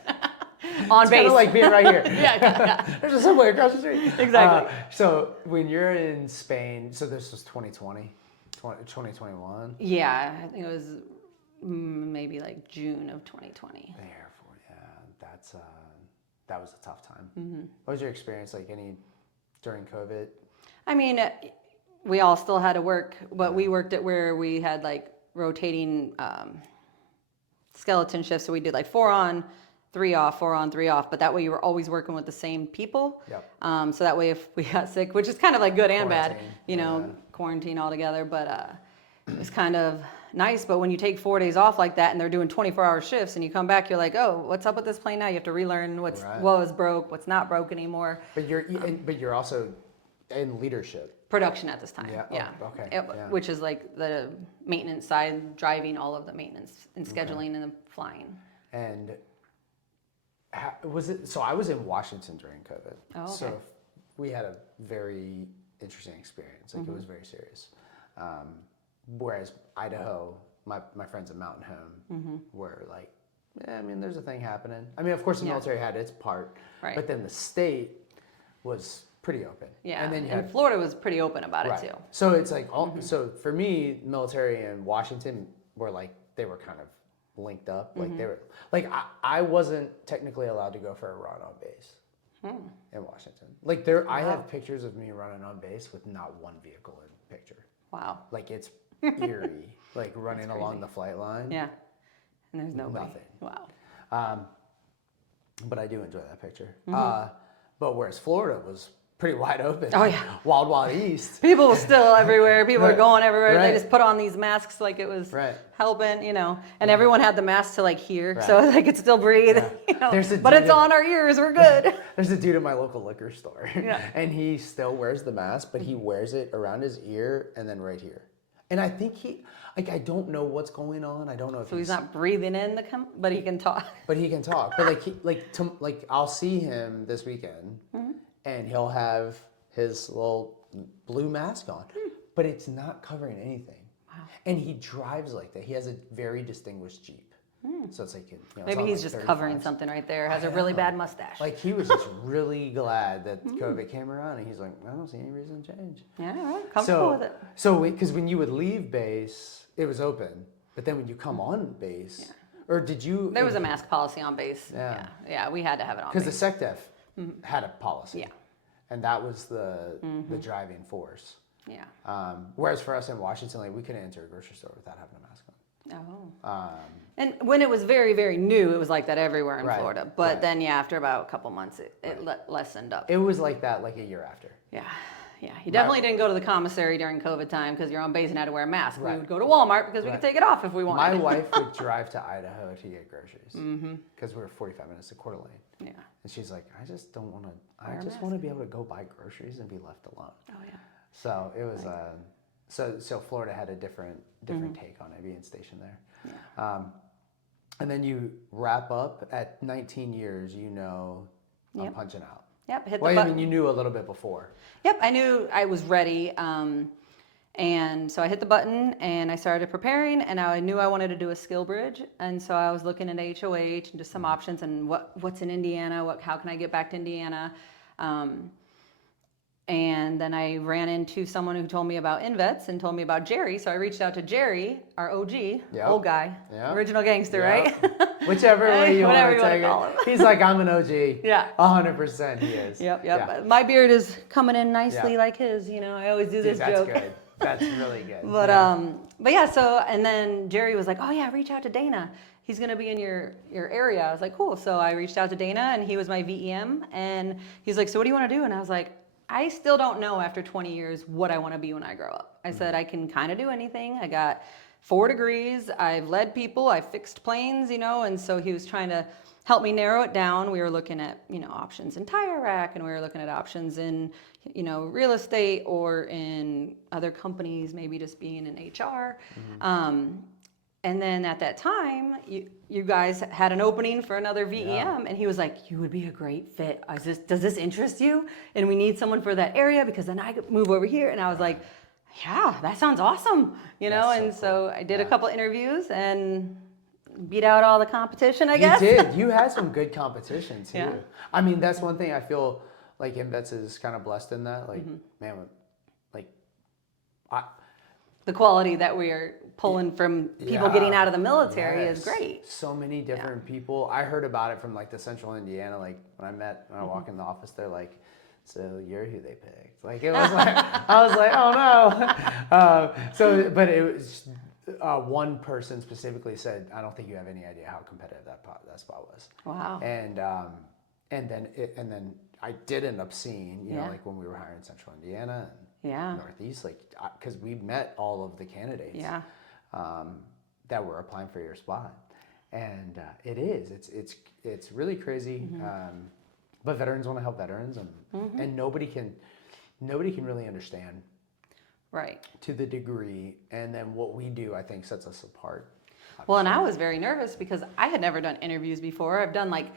on It's base. kind of like being right here. Yeah. There's a Subway across the street. Exactly. So when you're in Spain, so this was 2020, 2021. Yeah, I think it was maybe like June of 2020. The airport, yeah, that was a tough time. What was your experience like? During COVID? I mean, we all still had to work, but we worked at where we had like rotating skeleton shifts. So we did like 4 on, 3 off, 4 on, 3 off. But that way you were always working with the same people. Yep. So that way if we got sick, which is kind of like good and bad, Quarantine, you know, quarantine altogether. But it was kind of nice. But when you take 4 days off like that and they're doing 24-hour shifts and you come back, you're like, oh, what's up with this plane now? You have to relearn what was broke, what's not broke anymore. But you're also in leadership. Production at this time. Yeah. Yeah. Oh, okay. Yep. Yeah. Which is like the maintenance side, driving all of the maintenance and scheduling and the flying. And was it? So I was in Washington during COVID. Oh, okay. So we had a very interesting experience. Like it was very serious. Whereas Idaho, my friends at Mountain Home were like, yeah, I mean, there's a thing happening. I mean, of course, the military had its part, Right. but then the state was pretty open. Yeah. And then you and had Florida was pretty open about it too. So it's like so for me, military and Washington were like they were kind of linked up. Like they were like I wasn't technically allowed to go for a run on base in Washington. Like I have pictures of me running on base with not one vehicle in the picture. Wow. Like it's eerie. Like running along the flight line. Yeah. And there's nobody. Nothing. Wow. But I do enjoy that picture. But whereas Florida was pretty wide open. Oh, yeah. Wild East. People were still everywhere. People were going everywhere. Right. They just put on these masks like it was Right. helping, you know. And everyone had the mask to like here, so they could still breathe. You know? There's a But dude it's on our ears. We're good. There's a dude at my local liquor store, Yeah. and he still wears the mask, but he wears it around his ear and then right here. And I think I don't know what's going on. I don't know if So he's not breathing in but he can talk. but he can talk. But I'll see him this weekend, and he'll have his little blue mask on, but it's not covering anything. Wow. And he drives like that. He has a very distinguished Jeep. So it's like, it's Maybe on he's like just covering 35s. something right there. Has a really bad mustache. Like he was just really glad that COVID came around, and he's like, I don't see any reason to change. Yeah, all right. Comfortable with it. So because when you would leave base, it was open, but then when you come on base, or did you? There was a mask policy on base. Yeah. Yeah, we had to have it on Because base. the SecDef had a policy. Yeah. And that was the driving force. Yeah. Whereas for us in Washington, like we couldn't enter a grocery store without having a mask on. Oh. And when it was very, very new, it was like that everywhere in Right, Florida. But right. then, yeah, after about a couple months, it lessened up. It was like that like a year after. Yeah. Yeah. You definitely didn't go to the commissary during COVID time because you're on base and had to wear a mask. We would go to Walmart because we could take it off if we wanted. My wife would drive to Idaho to get groceries because we were 45 minutes to Coeur d'Alene. Yeah. And she's like, I just don't want to. I just want to be able to go buy groceries and be left alone. Oh yeah. So it was. So Florida had a different take on it being stationed there. Yeah. And then you wrap up at 19 years. I'm punching out. Yep. Hit the Well, I button. mean, you knew a little bit before. Yep. I knew I was ready. And so I hit the button and I started preparing, and I knew I wanted to do a skill bridge. And so I was looking at HOH and just some options and what's in Indiana, how can I get back to Indiana? And then I ran into someone who told me about InVets and told me about Jerry. So I reached out to Jerry, our OG, old guy, original gangster, right? Whichever way you want Whatever to you wanna take call it. him. He's like, I'm an OG. Yeah. 100% he is. Yep. Yeah. My beard is coming in nicely Yeah. like his. I always do this Dude, that's joke. good. That's really good. But yeah, so and then Jerry was like, oh yeah, reach out to Dana. He's gonna be in your area. I was like, cool. So I reached out to Dana and he was my VEM and he's like, so what do you want to do? And I was like, I still don't know after 20 years what I want to be when I grow up. I said I can kind of do anything. I got 4 degrees. I've led people. I've fixed planes, and so he was trying to helped me narrow it down. We were looking at, options in tire rack, and we were looking at options in, real estate or in other companies, maybe just being in HR. And then at that time, you guys had an opening for another VEM, and he was like, "You would be a great fit. Does this interest you? And we need someone for that area because then I could move over here." And I was like, "Yeah, that sounds awesome," So I did a couple interviews and beat out all the competition, I guess. You did. You had some good competition too. Yeah. I mean, that's one thing I feel like InVets is kind of blessed in that. Like, man, the quality that we're pulling from people getting out of the military is great. So many different people. I heard about it from like the Central Indiana. Like when I walk in the office, they're like, "So you're who they picked?" Like it was like I was like, "Oh no!" But it was one person specifically said, "I don't think you have any idea how competitive that spot was." Wow. And then I did end up seeing, like when we were hiring Central Indiana. Northeast, like, because we met all of the candidates that were applying for your spot, and it's really crazy. But veterans want to help veterans, and nobody can really understand, right, to the degree. And then what we do, I think, sets us apart. Well, and I was very nervous because I had never done interviews before. I've done like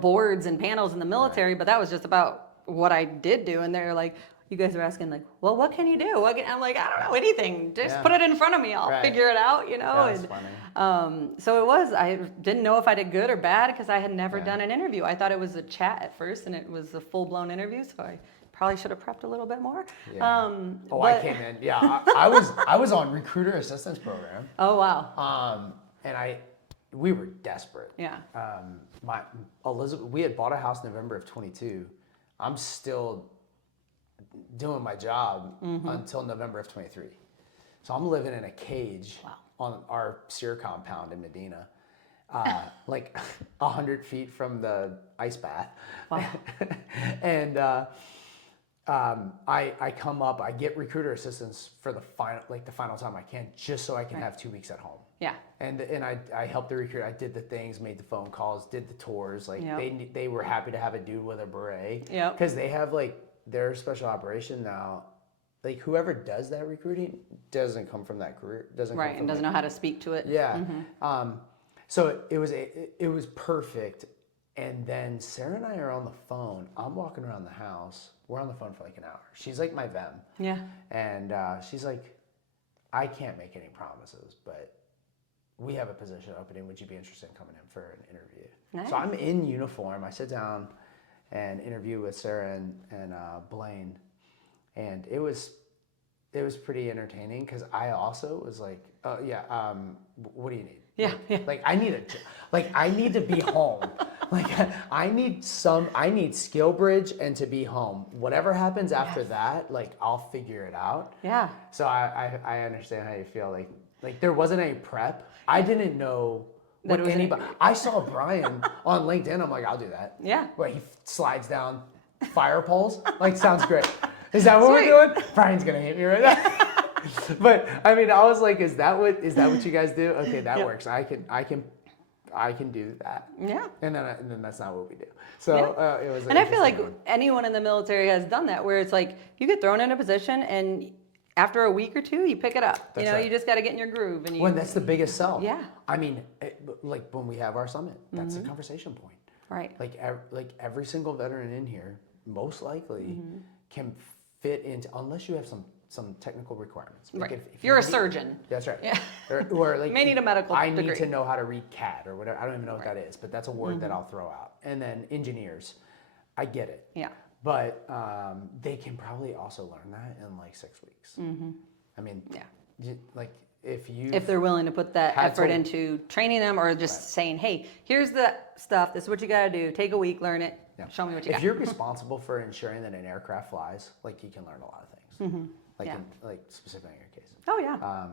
boards and panels in the military, but that was just about what I did do, and they're like, you guys are asking like, well, what can you do? I'm like, I don't know anything. Just put it in front of me. I'll figure it out, That's funny. So it was, I didn't know if I did good or bad because I had never done an interview. I thought it was a chat at first and it was a full-blown interview. So I probably should have prepped a little bit more. Yeah. I came in. Yeah, I was on recruiter assistance program. Oh, wow. And we were desperate. Yeah. We had bought a house in November of 22. I'm still doing my job until November of 23. So I'm living in a cage on our SEER compound in Medina, like 100 feet from the ice bath. Wow. And I come up, I get recruiter assistance for the final time I can, just so I can have 2 weeks at home. Yeah. And I helped the recruiter. I did the things, made the phone calls, did the tours. Like they were happy to have a dude with a beret. Yeah. Because they have like their special operation now. Like whoever does that recruiting doesn't come from that career. Doesn't know how to speak to it. Yeah. So it was perfect. And then Sarah and I are on the phone. I'm walking around the house. We're on the phone for like an hour. She's like my VEM. Yeah. And she's like, I can't make any promises, but we have a position opening. Would you be interested in coming in for an interview? Nice. So I'm in uniform. I sit down and interview with Sarah and Blaine. And it was pretty entertaining because I also was like, oh yeah, what do you need? Yeah. Like I need to be home. Like I need skill bridge and to be home. Whatever happens after that, like I'll figure it out. Yeah. So I understand how you feel. Like there wasn't any prep. I didn't know what anybody. I saw Brian on LinkedIn. I'm like, I'll do that. Yeah. Where he slides down fire poles. Like sounds great. Is that what we're doing? Brian's gonna hit me right now. But I mean, I was like, is that what you guys do? Okay, that works. I can do that. Yeah. And then that's not what we do. So it was. And I feel like anyone in the military has done that, where it's like you get thrown in a position and after a week or two, you pick it up. That's right. You just got to get in your groove. And when that's the biggest sell. Yeah. I mean, like when we have our summit, that's a conversation point. Right. Like every single veteran in here, most likely, can fit into, unless you have some technical requirements. Like right. If you're a surgeon. That's right. Yeah. Or like you may need a medical degree. I need to know how to read CAD or whatever. I don't even know what that is, but that's a word that I'll throw out. And then engineers, I get it. Yeah. But they can probably also learn that in like 6 weeks. I mean, like if they're willing to put that effort into training them or just saying, hey, here's the stuff. This is what you got to do. Take a week, learn it. Yeah. Show me what you got. If you're responsible for ensuring that an aircraft flies, like you can learn a lot of things. Like specifically in your case. Oh yeah.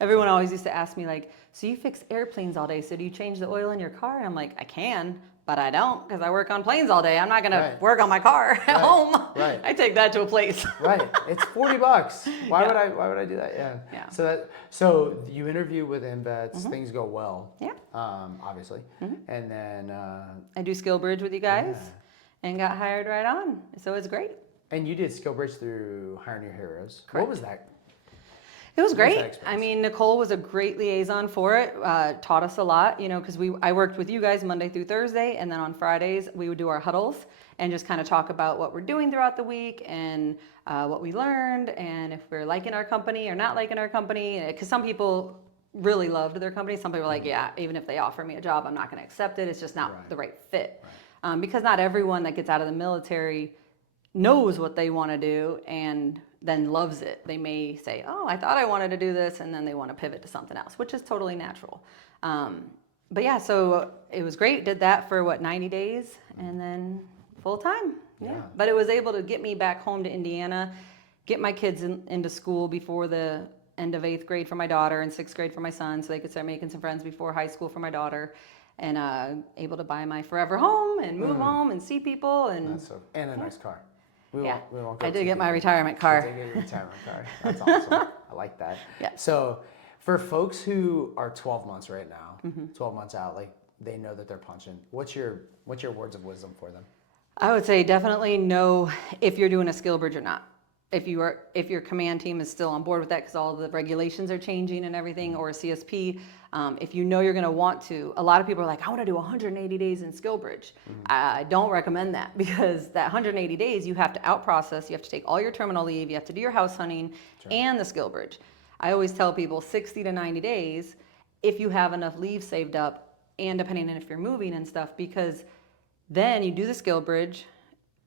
Everyone always used to ask me like, so you fix airplanes all day, so do you change the oil in your car? And I'm like, I can, but I don't because I work on planes all day. I'm not going to Right. work on my car at home. Right. I take that to a place. Right. It's $40. Why would I do that? Yeah. Yeah. So you interview with InVets, things go well. Yeah. Obviously. And then I do Skill Bridge with you guys and got hired right on. So it's great. and you did Skill Bridge through Hiring Your Heroes. Correct. What was that? It was that great. experience? I mean, Nicole was a great liaison for it. Taught us a lot, because I worked with you guys Monday through Thursday, and then on Fridays we would do our huddles and just kind of talk about what we're doing throughout the week and what we learned, and if we're liking our company or not liking our company. Because some people really loved their company. Some people are like, yeah, even if they offer me a job, I'm not going to accept it. It's just not the right fit. Because not everyone that gets out of the military knows what they want to do and then loves it. They may say, oh, I thought I wanted to do this, and then they want to pivot to something else, which is totally natural. But yeah, so it was great. Did that for 90 days, and then full time. Yeah. But it was able to get me back home to Indiana, get my kids into school before the end of 8th grade for my daughter and 6th grade for my son, so they could start making some friends before high school for my daughter, and able to buy my forever home and move home and see people and A nice car. We won't go I did too get deep. my retirement car. You did get your retirement car. That's awesome. I like that. Yeah. So for folks who are 12 months right now, 12 months out, like they know that they're punching. What's your words of wisdom for them? I would say definitely know if you're doing a skill bridge or not. If your command team is still on board with that, because all the regulations are changing and everything, or a CSP, if you know you're going to want to. A lot of people are like, I want to do 180 days in skill bridge. I don't recommend that, because that 180 days you have to out process, you have to take all your terminal leave, you have to do your house hunting and the skill bridge. I always tell people 60 to 90 days if you have enough leave saved up, and depending on if you're moving and stuff, because then you do the skill bridge,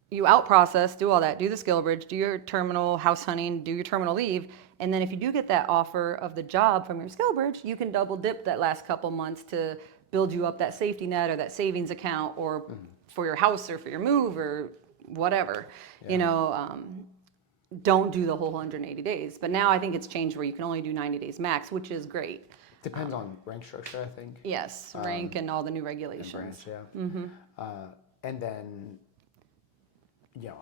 you out process, do all that, do the skill bridge, do your terminal house hunting, do your terminal leave, and then if you do get that offer of the job from your skill bridge, you can double dip that last couple months to build you up that safety net or that savings account, or for your house or for your move or whatever. Don't do the whole 180 days. But now I think it's changed where you can only do 90 days max, which is great. Depends on rank structure, I think. Yes, rank and all the new regulations. And branch, and then,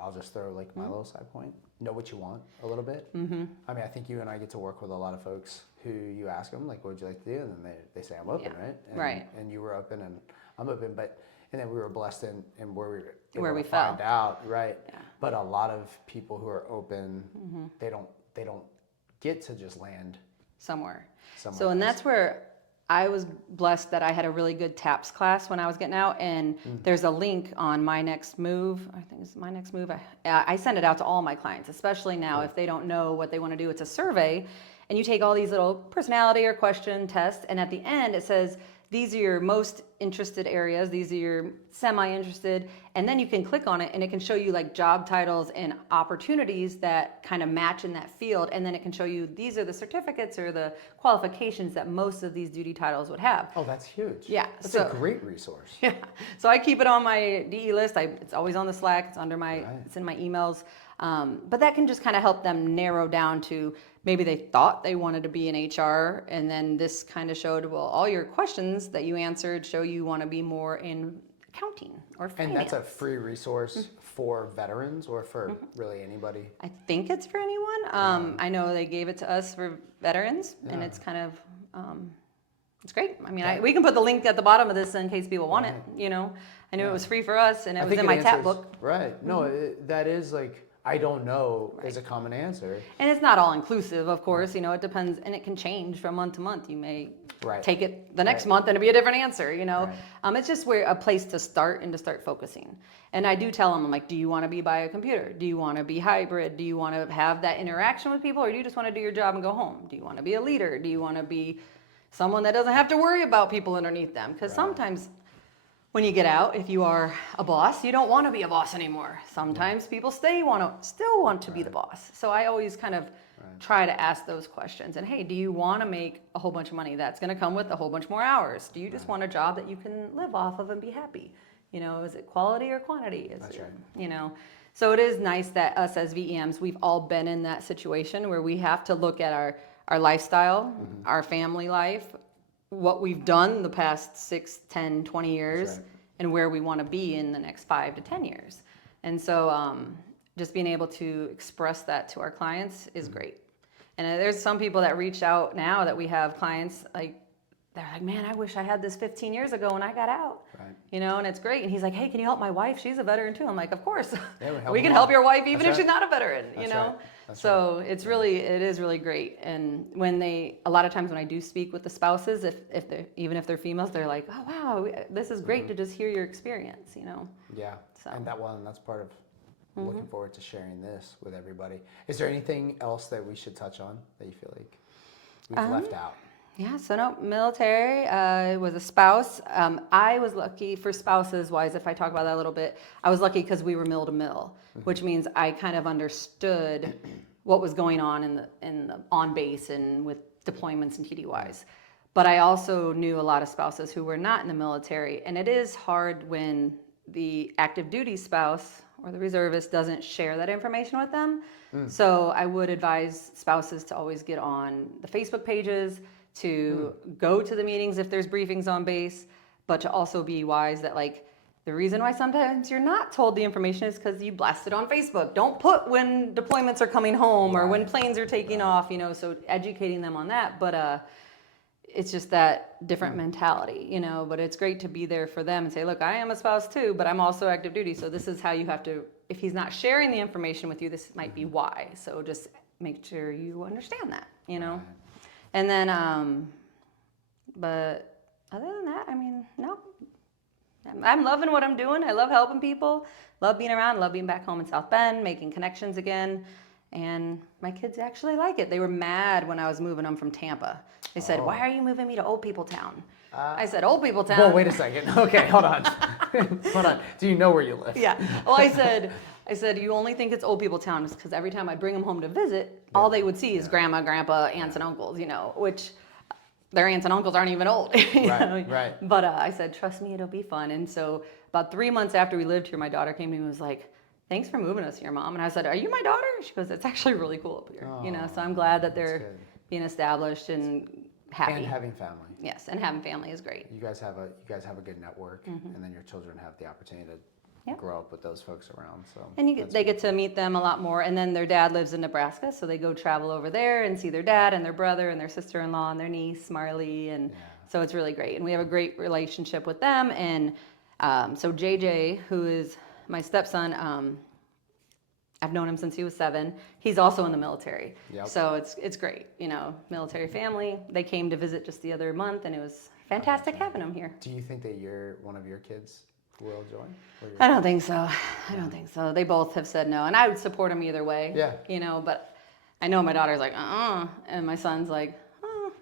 I'll just throw like my little side point. Know what you want a little bit. I mean, I think you and I get to work with a lot of folks who you ask them, like, what would you like to do? And then they say, I'm open, right? Right. And you were open and I'm open, and then we were blessed in where we fell. find out, right? Yeah. But a lot of people who are open, they don't get to just land somewhere. So, and else. that's where I was blessed that I had a really good TAPS class when I was getting out, and there's a link on My Next Move. I think it's My Next Move. I send it out to all my clients, especially now if they don't know what they want to do. It's a survey, and you take all these little personality or question tests, and at the end it says, these are your most interested areas, these are your semi-interested, and then you can click on it and it can show you like job titles and opportunities that kind of match in that field, and then it can show you these are the certificates or the qualifications that most of these duty titles would have. Oh, that's huge. Yeah. That's a great resource. Yeah. So I keep it on my DE list. It's always on the Slack, it's under it's in my emails. But that can just kind of help them narrow down to maybe they thought they wanted to be in HR, and then this kind of showed, well, all your questions that you answered show you want to be more in accounting or finance. And that's a free resource for veterans or for really anybody? I think it's for anyone. I know they gave it to us for veterans, and it's kind of, it's great. I mean, we can put the link at the bottom of this in case people want it, I knew it was free for us, and it was in my TAP book. Right. No, that is like, I don't know is a common answer. And it's not all inclusive, of course, it depends, and it can change from month to month. You may take it the next month and it'll be a different answer, It's just a place to start and to start focusing. And I do tell them, I'm like, do you want to be by a computer? Do you want to be hybrid? Do you want to have that interaction with people, or do you just want to do your job and go home? Do you want to be a leader? Do you want to be someone that doesn't have to worry about people underneath them? Because sometimes when you get out, if you are a boss, you don't want to be a boss anymore. Sometimes people still want to be the boss. So I always kind of try to ask those questions. And hey, do you want to make a whole bunch of money? That's going to come with a whole bunch more hours. Do you just want a job that you can live off of and be happy? Is it quality or quantity? So it is nice that us as VEMs, we've all been in that situation where we have to look at our lifestyle, our family life, what we've done the past 6, 10, 20 years, and where we want to be in the next 5 to 10 years. And so just being able to express that to our clients is great. And there's some people that reach out now that we have clients, like, they're like, man, I wish I had this 15 years ago when I got out. Right. You know, and it's great. And he's like, hey, can you help my wife? She's a veteran too. I'm like, of course. Yeah, we can help your wife even That's if she's right. not a veteran, you That's know? right. That's So it is really great. And when a lot of times when I do speak with the spouses, even if they're females, they're like, oh, wow, this is great to just hear your experience, you know? Yeah. So. And that's part of looking forward to sharing this with everybody. Is there anything else that we should touch on that you feel like we've left out? Yeah, so no, military, was a spouse. I was lucky for spouses wise, if I talk about that a little bit, I was lucky because we were mill to mill, which means I kind of understood what was going on in the on base and with deployments and TDYs. But I also knew a lot of spouses who were not in the military, and it is hard when the active duty spouse or the reservist doesn't share that information with them. So I would advise spouses to always get on the Facebook pages, to go to the meetings if there's briefings on base, but to also be wise that, like, the reason why sometimes you're not told the information is because you blast it on Facebook. Don't put when deployments are coming home or when planes are taking off, you know, so educating them on that. But it's just that different mentality, you know, but it's great to be there for them and say, look, I am a spouse too, but I'm also active duty. So this is how you have to, if he's not sharing the information with you, this might be why. So just make sure you understand that, you know. And then, but other than that, I mean, no. I'm loving what I'm doing. I love helping people, love being around, love being back home in South Bend, making connections again. And my kids actually like it. They were mad when I was moving them from Tampa. They said, why are you moving me to Old People Town? I said, Old People Town. Well, wait a second. Okay, hold on. Hold on. Do you know where you live? Yeah. Well, I said, you only think it's Old People Town because every time I bring them home to visit, all they would see is grandma, grandpa, aunts, and uncles, you know, which their aunts and uncles aren't even old. You know? Right. But I said, trust me, it'll be fun. And so about 3 months after we lived here, my daughter came to me and was like, thanks for moving us here, Mom. And I said, are you my daughter? She goes, it's actually really cool up here. You know, so I'm glad that they're being established and happy. And having family. Yes, and having family is great. You guys have a good network, and then your children have the opportunity to grow up with those folks around. So and they get to meet them a lot more. And then their dad lives in Nebraska, so they go travel over there and see their dad and their brother and their sister-in-law and their niece Marley, and so it's really great. And we have a great relationship with them. And so JJ, who is my stepson, I've known him since he was 7. He's also in the military. Yep. So it's great, you know, military family. They came to visit just the other month, and it was fantastic having them here. Do you think that one of your kids will join? I don't think so. I don't think so. They both have said no, and I would support them either way. Yeah. You know, but I know my daughter's like, and my son's like,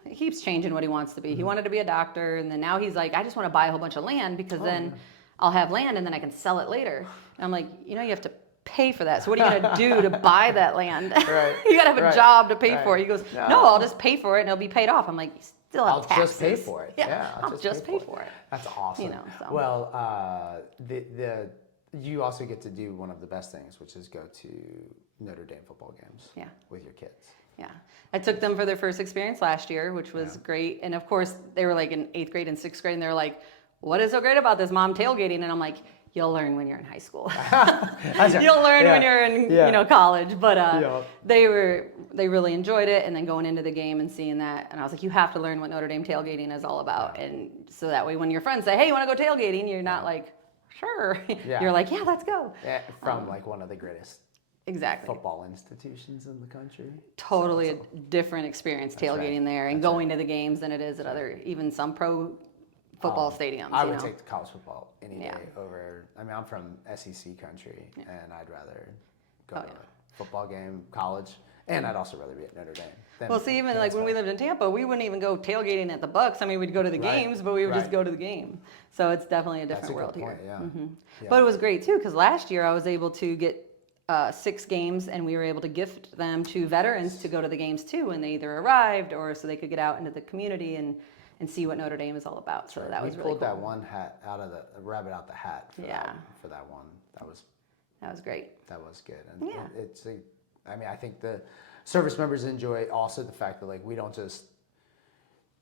he keeps changing what he wants to be. He wanted to be a doctor, and then now he's like, I just want to buy a whole bunch of land because then I'll have land and then I can sell it later. And I'm like, you know, you have to pay for that. So what are you going to do to buy that land? Right. You got to have a job to pay for it. He goes, No. no, I'll just pay for it and it'll be paid off. I'm like, you still have taxes. I'll just pay for it. Yeah, I'll just pay for it. That's awesome. You know, so. Well, you also get to do one of the best things, which is go to Notre Dame football games with your kids. Yeah. I took them for their first experience last year, which was great. And of course, they were like in 8th grade and 6th grade, and they're like, what is so great about this, Mom, tailgating? And I'm like, you'll learn when you're in high school. You'll learn when you're in you know, college. But they really enjoyed it. And then going into the game and seeing that, and I was like, you have to learn what Notre Dame tailgating is all about. And so that way when your friends say, hey, you want to go tailgating? You're not like, sure. You're like, yeah, let's go. Yeah, from like one of the greatest football institutions in the country. Totally a different experience tailgating there and going to the games than it is at other, even some pro football stadiums. I would take the college football any day over. I mean, I'm from SEC country, and I'd rather go to a football game, college, and I'd also rather be at Notre Dame. Well, see, even like when we lived in Tampa, we wouldn't even go tailgating at the Bucks. I mean, we'd go to the games, but we would just go to the game. So it's definitely a different world here. But it was great too, because last year I was able to get 6 games, and we were able to gift them to veterans to go to the games too when they either arrived or so they could get out into the community and see what Notre Dame is all about. So that was really cool. We pulled that one hat out of the rabbit out the hat for that one. That was great. That was good. And I mean, I think the service members enjoy also the fact that like we don't just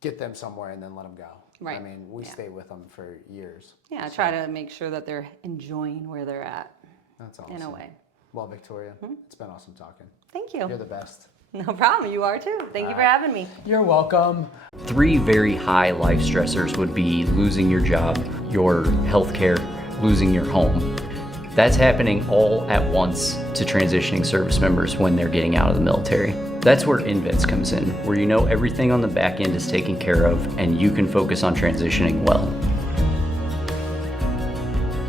get them somewhere and then let them go. Right. I mean, we stay with them for years. Yeah, try to make sure that they're enjoying where they're at. That's awesome. In a way. Well, Victoria, it's been awesome talking. Thank you. You're the best. No problem. You are too. Thank you for having me. You're welcome. 3 very high life stressors would be losing your job, your health care, losing your home. That's happening all at once to transitioning service members when they're getting out of the military. That's where InVets comes in, where you know everything on the back end is taken care of and you can focus on transitioning well.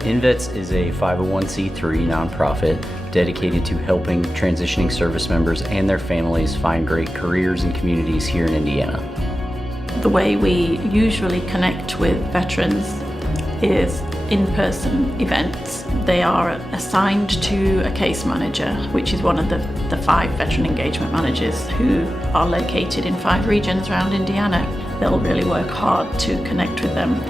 InVets is a 501c3 nonprofit dedicated to helping transitioning service members and their families find great careers and communities here in Indiana. The way we usually connect with veterans is in-person events. They are assigned to a case manager, which is one of the 5 veteran engagement managers who are located in 5 regions around Indiana. They'll really work hard to connect with them.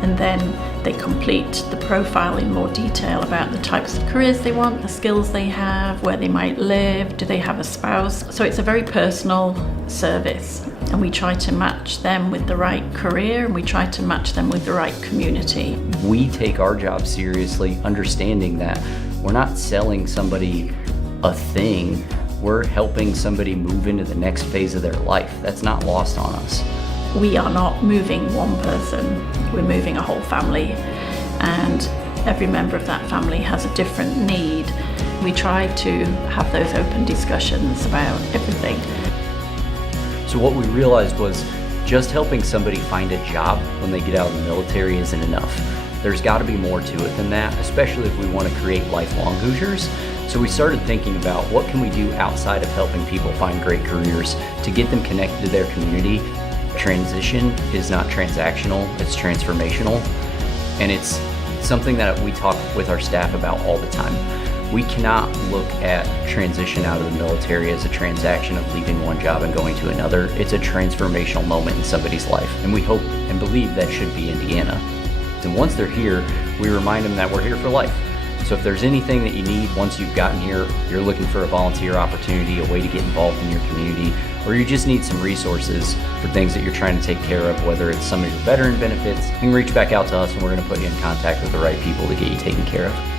And then they complete the profile in more detail about the types of careers they want, the skills they have, where they might live, do they have a spouse. So it's a very personal service, and we try to match them with the right career, and we try to match them with the right community. We take our job seriously, understanding that we're not selling somebody a thing, we're helping somebody move into the next phase of their life. That's not lost on us. We are not moving one person, we're moving a whole family, and every member of that family has a different need. We try to have those open discussions about everything. So what we realized was just helping somebody find a job when they get out of the military isn't enough. There's got to be more to it than that, especially if we want to create lifelong Hoosiers. So we started thinking about what can we do outside of helping people find great careers to get them connected to their community. Transition is not transactional, it's transformational. And it's something that we talk with our staff about all the time. We cannot look at transition out of the military as a transaction of leaving one job and going to another. It's a transformational moment in somebody's life, and we hope and believe that should be Indiana. And once they're here, we remind them that we're here for life. So if there's anything that you need once you've gotten here, you're looking for a volunteer opportunity, a way to get involved in your community, or you just need some resources for things that you're trying to take care of, whether it's some of your veteran benefits, you can reach back out to us and we're going to put you in contact with the right people to get you taken care of.